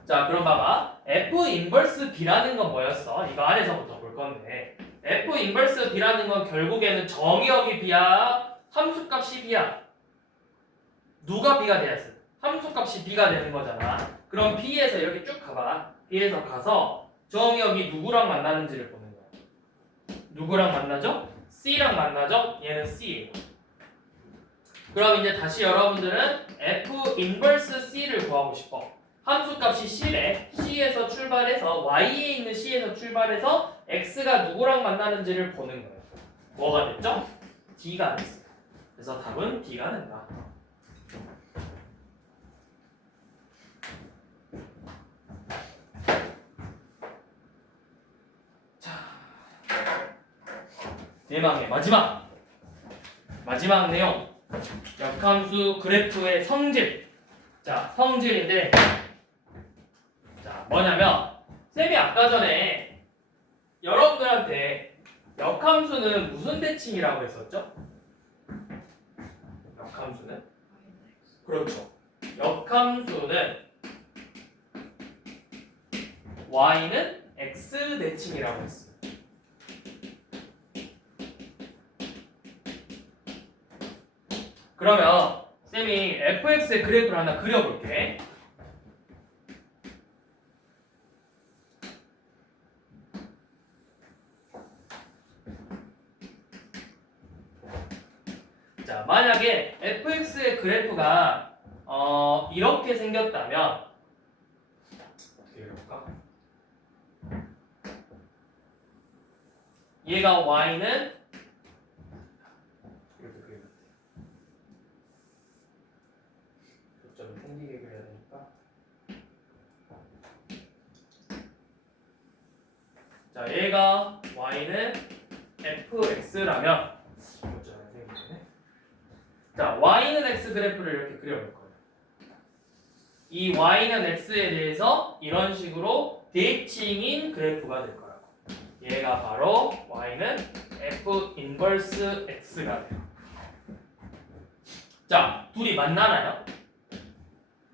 자, 그럼 봐봐. F 인버스 B라는 건 뭐였어? 이거 안에서부터 볼 건데 F 인버스 B라는 건 결국에는 정의역이 B야? 함수값이 B야? 누가 B가 돼야지? 함수값이 B가 되는 거잖아. 그럼 B에서 이렇게 쭉 가봐. B에서 가서 정의역이 누구랑 만나는지를 보는 거야. 누구랑 만나죠? C랑 만나죠? 얘는 C예요. 그럼 이제 다시 여러분들은 F 인버스 C를 구하고 싶어. 함수값이 C래. C에서 출발해서 Y에 있는 C에서 출발해서 X가 누구랑 만나는지를 보는 거예요. 뭐가 됐죠? D가 됐어요. 그래서 답은 D가 된다. 자, 대망의 마지막 내용. 역함수 그래프의 성질. 자, 성질인데 자, 뭐냐면 쌤이 아까 전에 여러분들한테 역함수는 무슨 대칭이라고 했었죠? 역함수는? 그렇죠. 역함수는 y는 x 대칭이라고 했어요. 그러면 쌤이 fx의 그래프를 하나 그려볼게. 자, 만약에 fx의 그래프가 이렇게 생겼다면 어떻게 그려볼까? 얘가 y는 이렇게 그려야 돼. 초점이 생기게 그려야 되니까. 자, 얘가 y는 fx라면 초점이 생기네. 자, y는 x 그래프를 이렇게 그려볼 거예요. 이 y는 x에 대해서 이런 식으로 대칭인 그래프가 될 거라고. 얘가 바로 y는 f 인버스 x가 돼요. 자, 둘이 만나나요?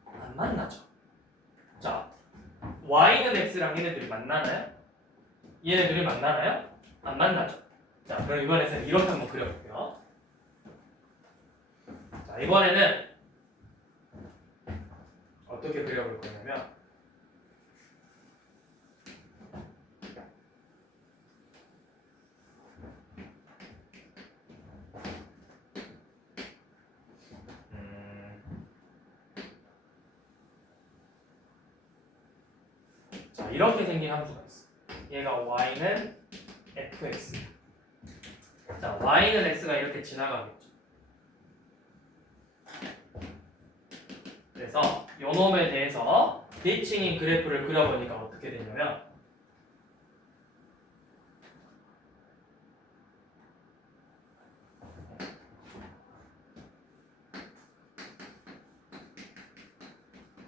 안 만나죠. 자, y는 x랑 얘네들이 만나나요? 얘네들이 만나나요? 안 만나죠. 자, 그럼 이번에는 이렇게 한번 그려볼게요. 자, 이번에는 어떻게 그려볼 거냐면 자, 이렇게 생긴 함수가 있어. 얘가 y는 fx. 자, y는 x가 이렇게 지나가겠죠. 그래서 요 놈에 대해서 대칭인 그래프를 그려보니까 어떻게 되냐면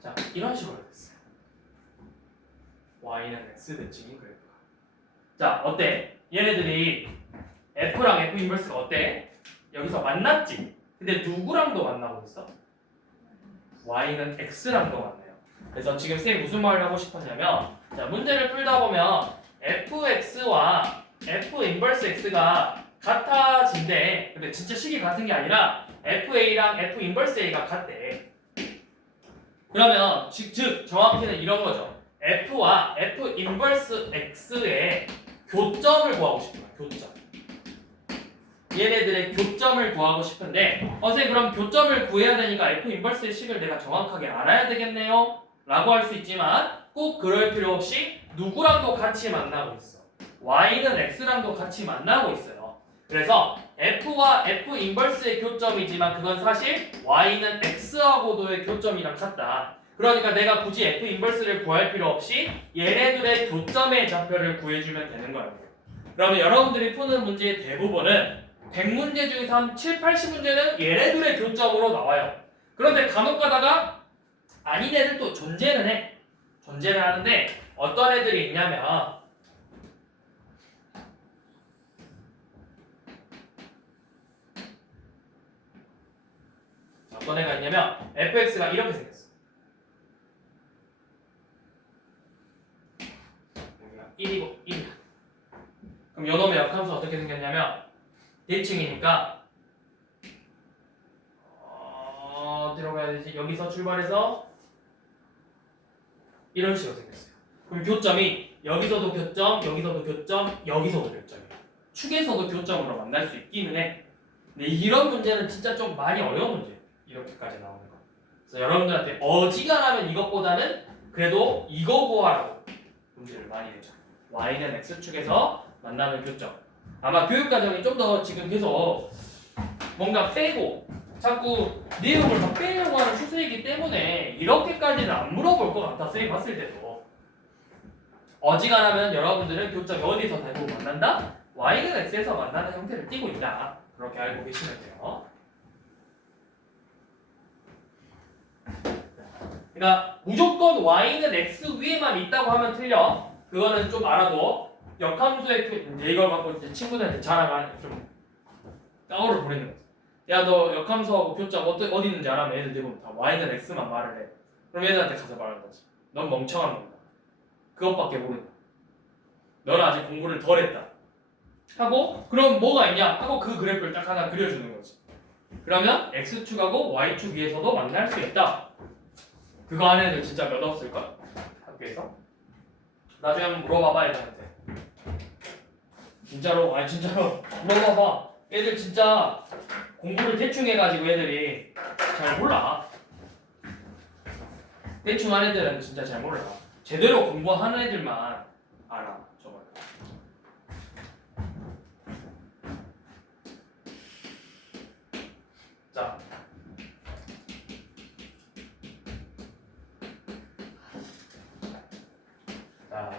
자, 이런 식으로 됐어요. y는 x 대칭인 그래프가. 자, 어때? 얘네들이 f랑 f 인버스가 어때? 여기서 만났지? 근데 누구랑도 만나고 있어? y는 x랑도 만나요. 그래서 지금 쌤이 무슨 말을 하고 싶었냐면, 자, 문제를 풀다 보면 fx와 f 인버스 x가 같아진대. 근데 진짜 식이 같은 게 아니라 fa랑 f 인버스 a가 같대. 그러면 즉 정확히는 이런 거죠. f와 f 인버스 x의 교점을 구하고 싶은 거야. 교점. 얘네들의 교점을 구하고 싶은데 선생님 그럼 교점을 구해야 되니까 f 인버스의 식을 내가 정확하게 알아야 되겠네요 라고 할 수 있지만 꼭 그럴 필요 없이 누구랑도 같이 만나고 있어. y는 x랑도 같이 만나고 있어요. 그래서 f와 f 인버스의 교점이지만 그건 사실 y는 x하고도의 교점이랑 같다. 그러니까 내가 굳이 f 인버스를 구할 필요 없이 얘네들의 교점의 좌표를 구해주면 되는 거예요. 그러면 여러분들이 푸는 문제의 대부분은 100문제 중에서 한 7, 80문제는 얘네들의 교점으로 나와요. 그런데 간혹 가다가 아닌 애들도 존재는 해. 존재를 하는데 어떤 애들이 있냐면 어떤 애가 있냐면 fx가 이렇게 생겼어. 여기가 1이고 1이야. 그럼 요놈의 역함수 어떻게 생겼냐면 대칭이니까 어디로 가야 되지? 여기서 출발해서 이런 식으로 생겼어요. 그럼 교점이 여기서도 교점, 여기서도 교점, 여기서도 교점이에요. 축에서도 교점으로 만날 수 있기는 해. 근데 이런 문제는 진짜 좀 많이 어려운 문제예요. 이렇게까지 나오는 거. 그래서 여러분들한테 어지간하면 이것보다는 그래도 이거 구하라고 문제를 많이 내죠. y는 x축에서 만나는 교점. 아마 교육과정이 좀 더 지금 계속 뭔가 빼고 자꾸 내용을 막 빼려고 하는 추세이기 때문에 이렇게까지는 안 물어볼 것 같아. 쌤이 봤을 때도 어지간하면 여러분들은 교점이 어디서 대부분 만난다? y는 x에서 만나는 형태를 띠고 있다. 그렇게 알고 계시면 돼요. 그러니까 무조건 y는 x 위에만 있다고 하면 틀려. 그거는 좀 알아도 역함수의 이걸 갖고 이제 친구들한테 자랑하는 좀 까오를 부리는 거지. 야 너 역함수하고 교점 어디 있는지 알아면 애들 대부분 다 y는 x만 말을 해. 그럼 애들한테 가서 말하는 거지. 넌 멍청한 놈이다. 그것밖에 모른다. 너는 아직 공부를 덜 했다. 하고 그럼 뭐가 있냐? 하고 그 그래프를 딱 하나 그려주는 거지. 그러면 x축하고 y축 위에서도 만날 수 있다. 그거 한 애들 진짜 몇 없을까? 학교에서? 나중에 한번 물어봐봐 애들한테. 진짜로 물어봐봐. 애들 진짜 공부를 대충 해가지고 애들이 잘 몰라. 대충 한 애들은 진짜 잘 몰라. 제대로 공부하는 애들만 알아. 저걸. 자,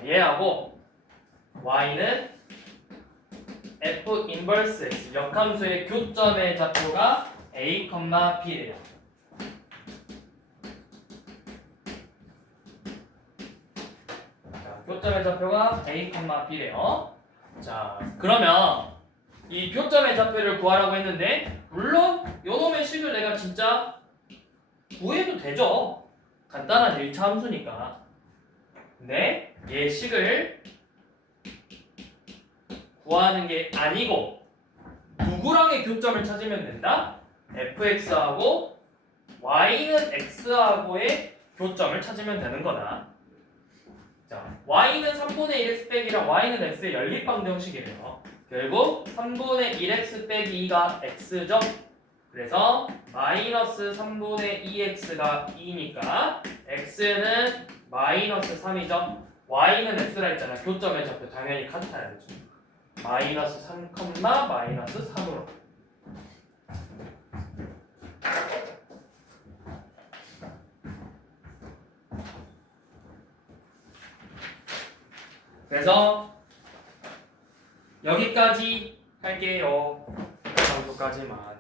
얘하고 y는 f 인버스 x 역함수의 교점의 좌표가 a, b래요. 자, 교점의 좌표가 a, b래요. 자, 그러면 이 교점의 좌표를 구하라고 했는데 물론 요놈의 식을 내가 진짜 구해도 되죠. 간단한 1차 함수니까. 근데 얘 식을 구하는 게 아니고 누구랑의 교점을 찾으면 된다? fx하고 y는 x하고의 교점을 찾으면 되는 거다. 자, y는 3분의 1x 빼기랑 y는 x의 연립방정식이래요. 결국 3분의 1x 빼기 2가 x죠. 그래서 마이너스 3분의 2x가 2니까 x는 마이너스 3이죠. y는 x라 했잖아. 교점의 좌표 당연히 같아야 되죠. 마이너스 3, 마이너스 3으로. 그래서 여기까지 할게요. 이 정도까지만.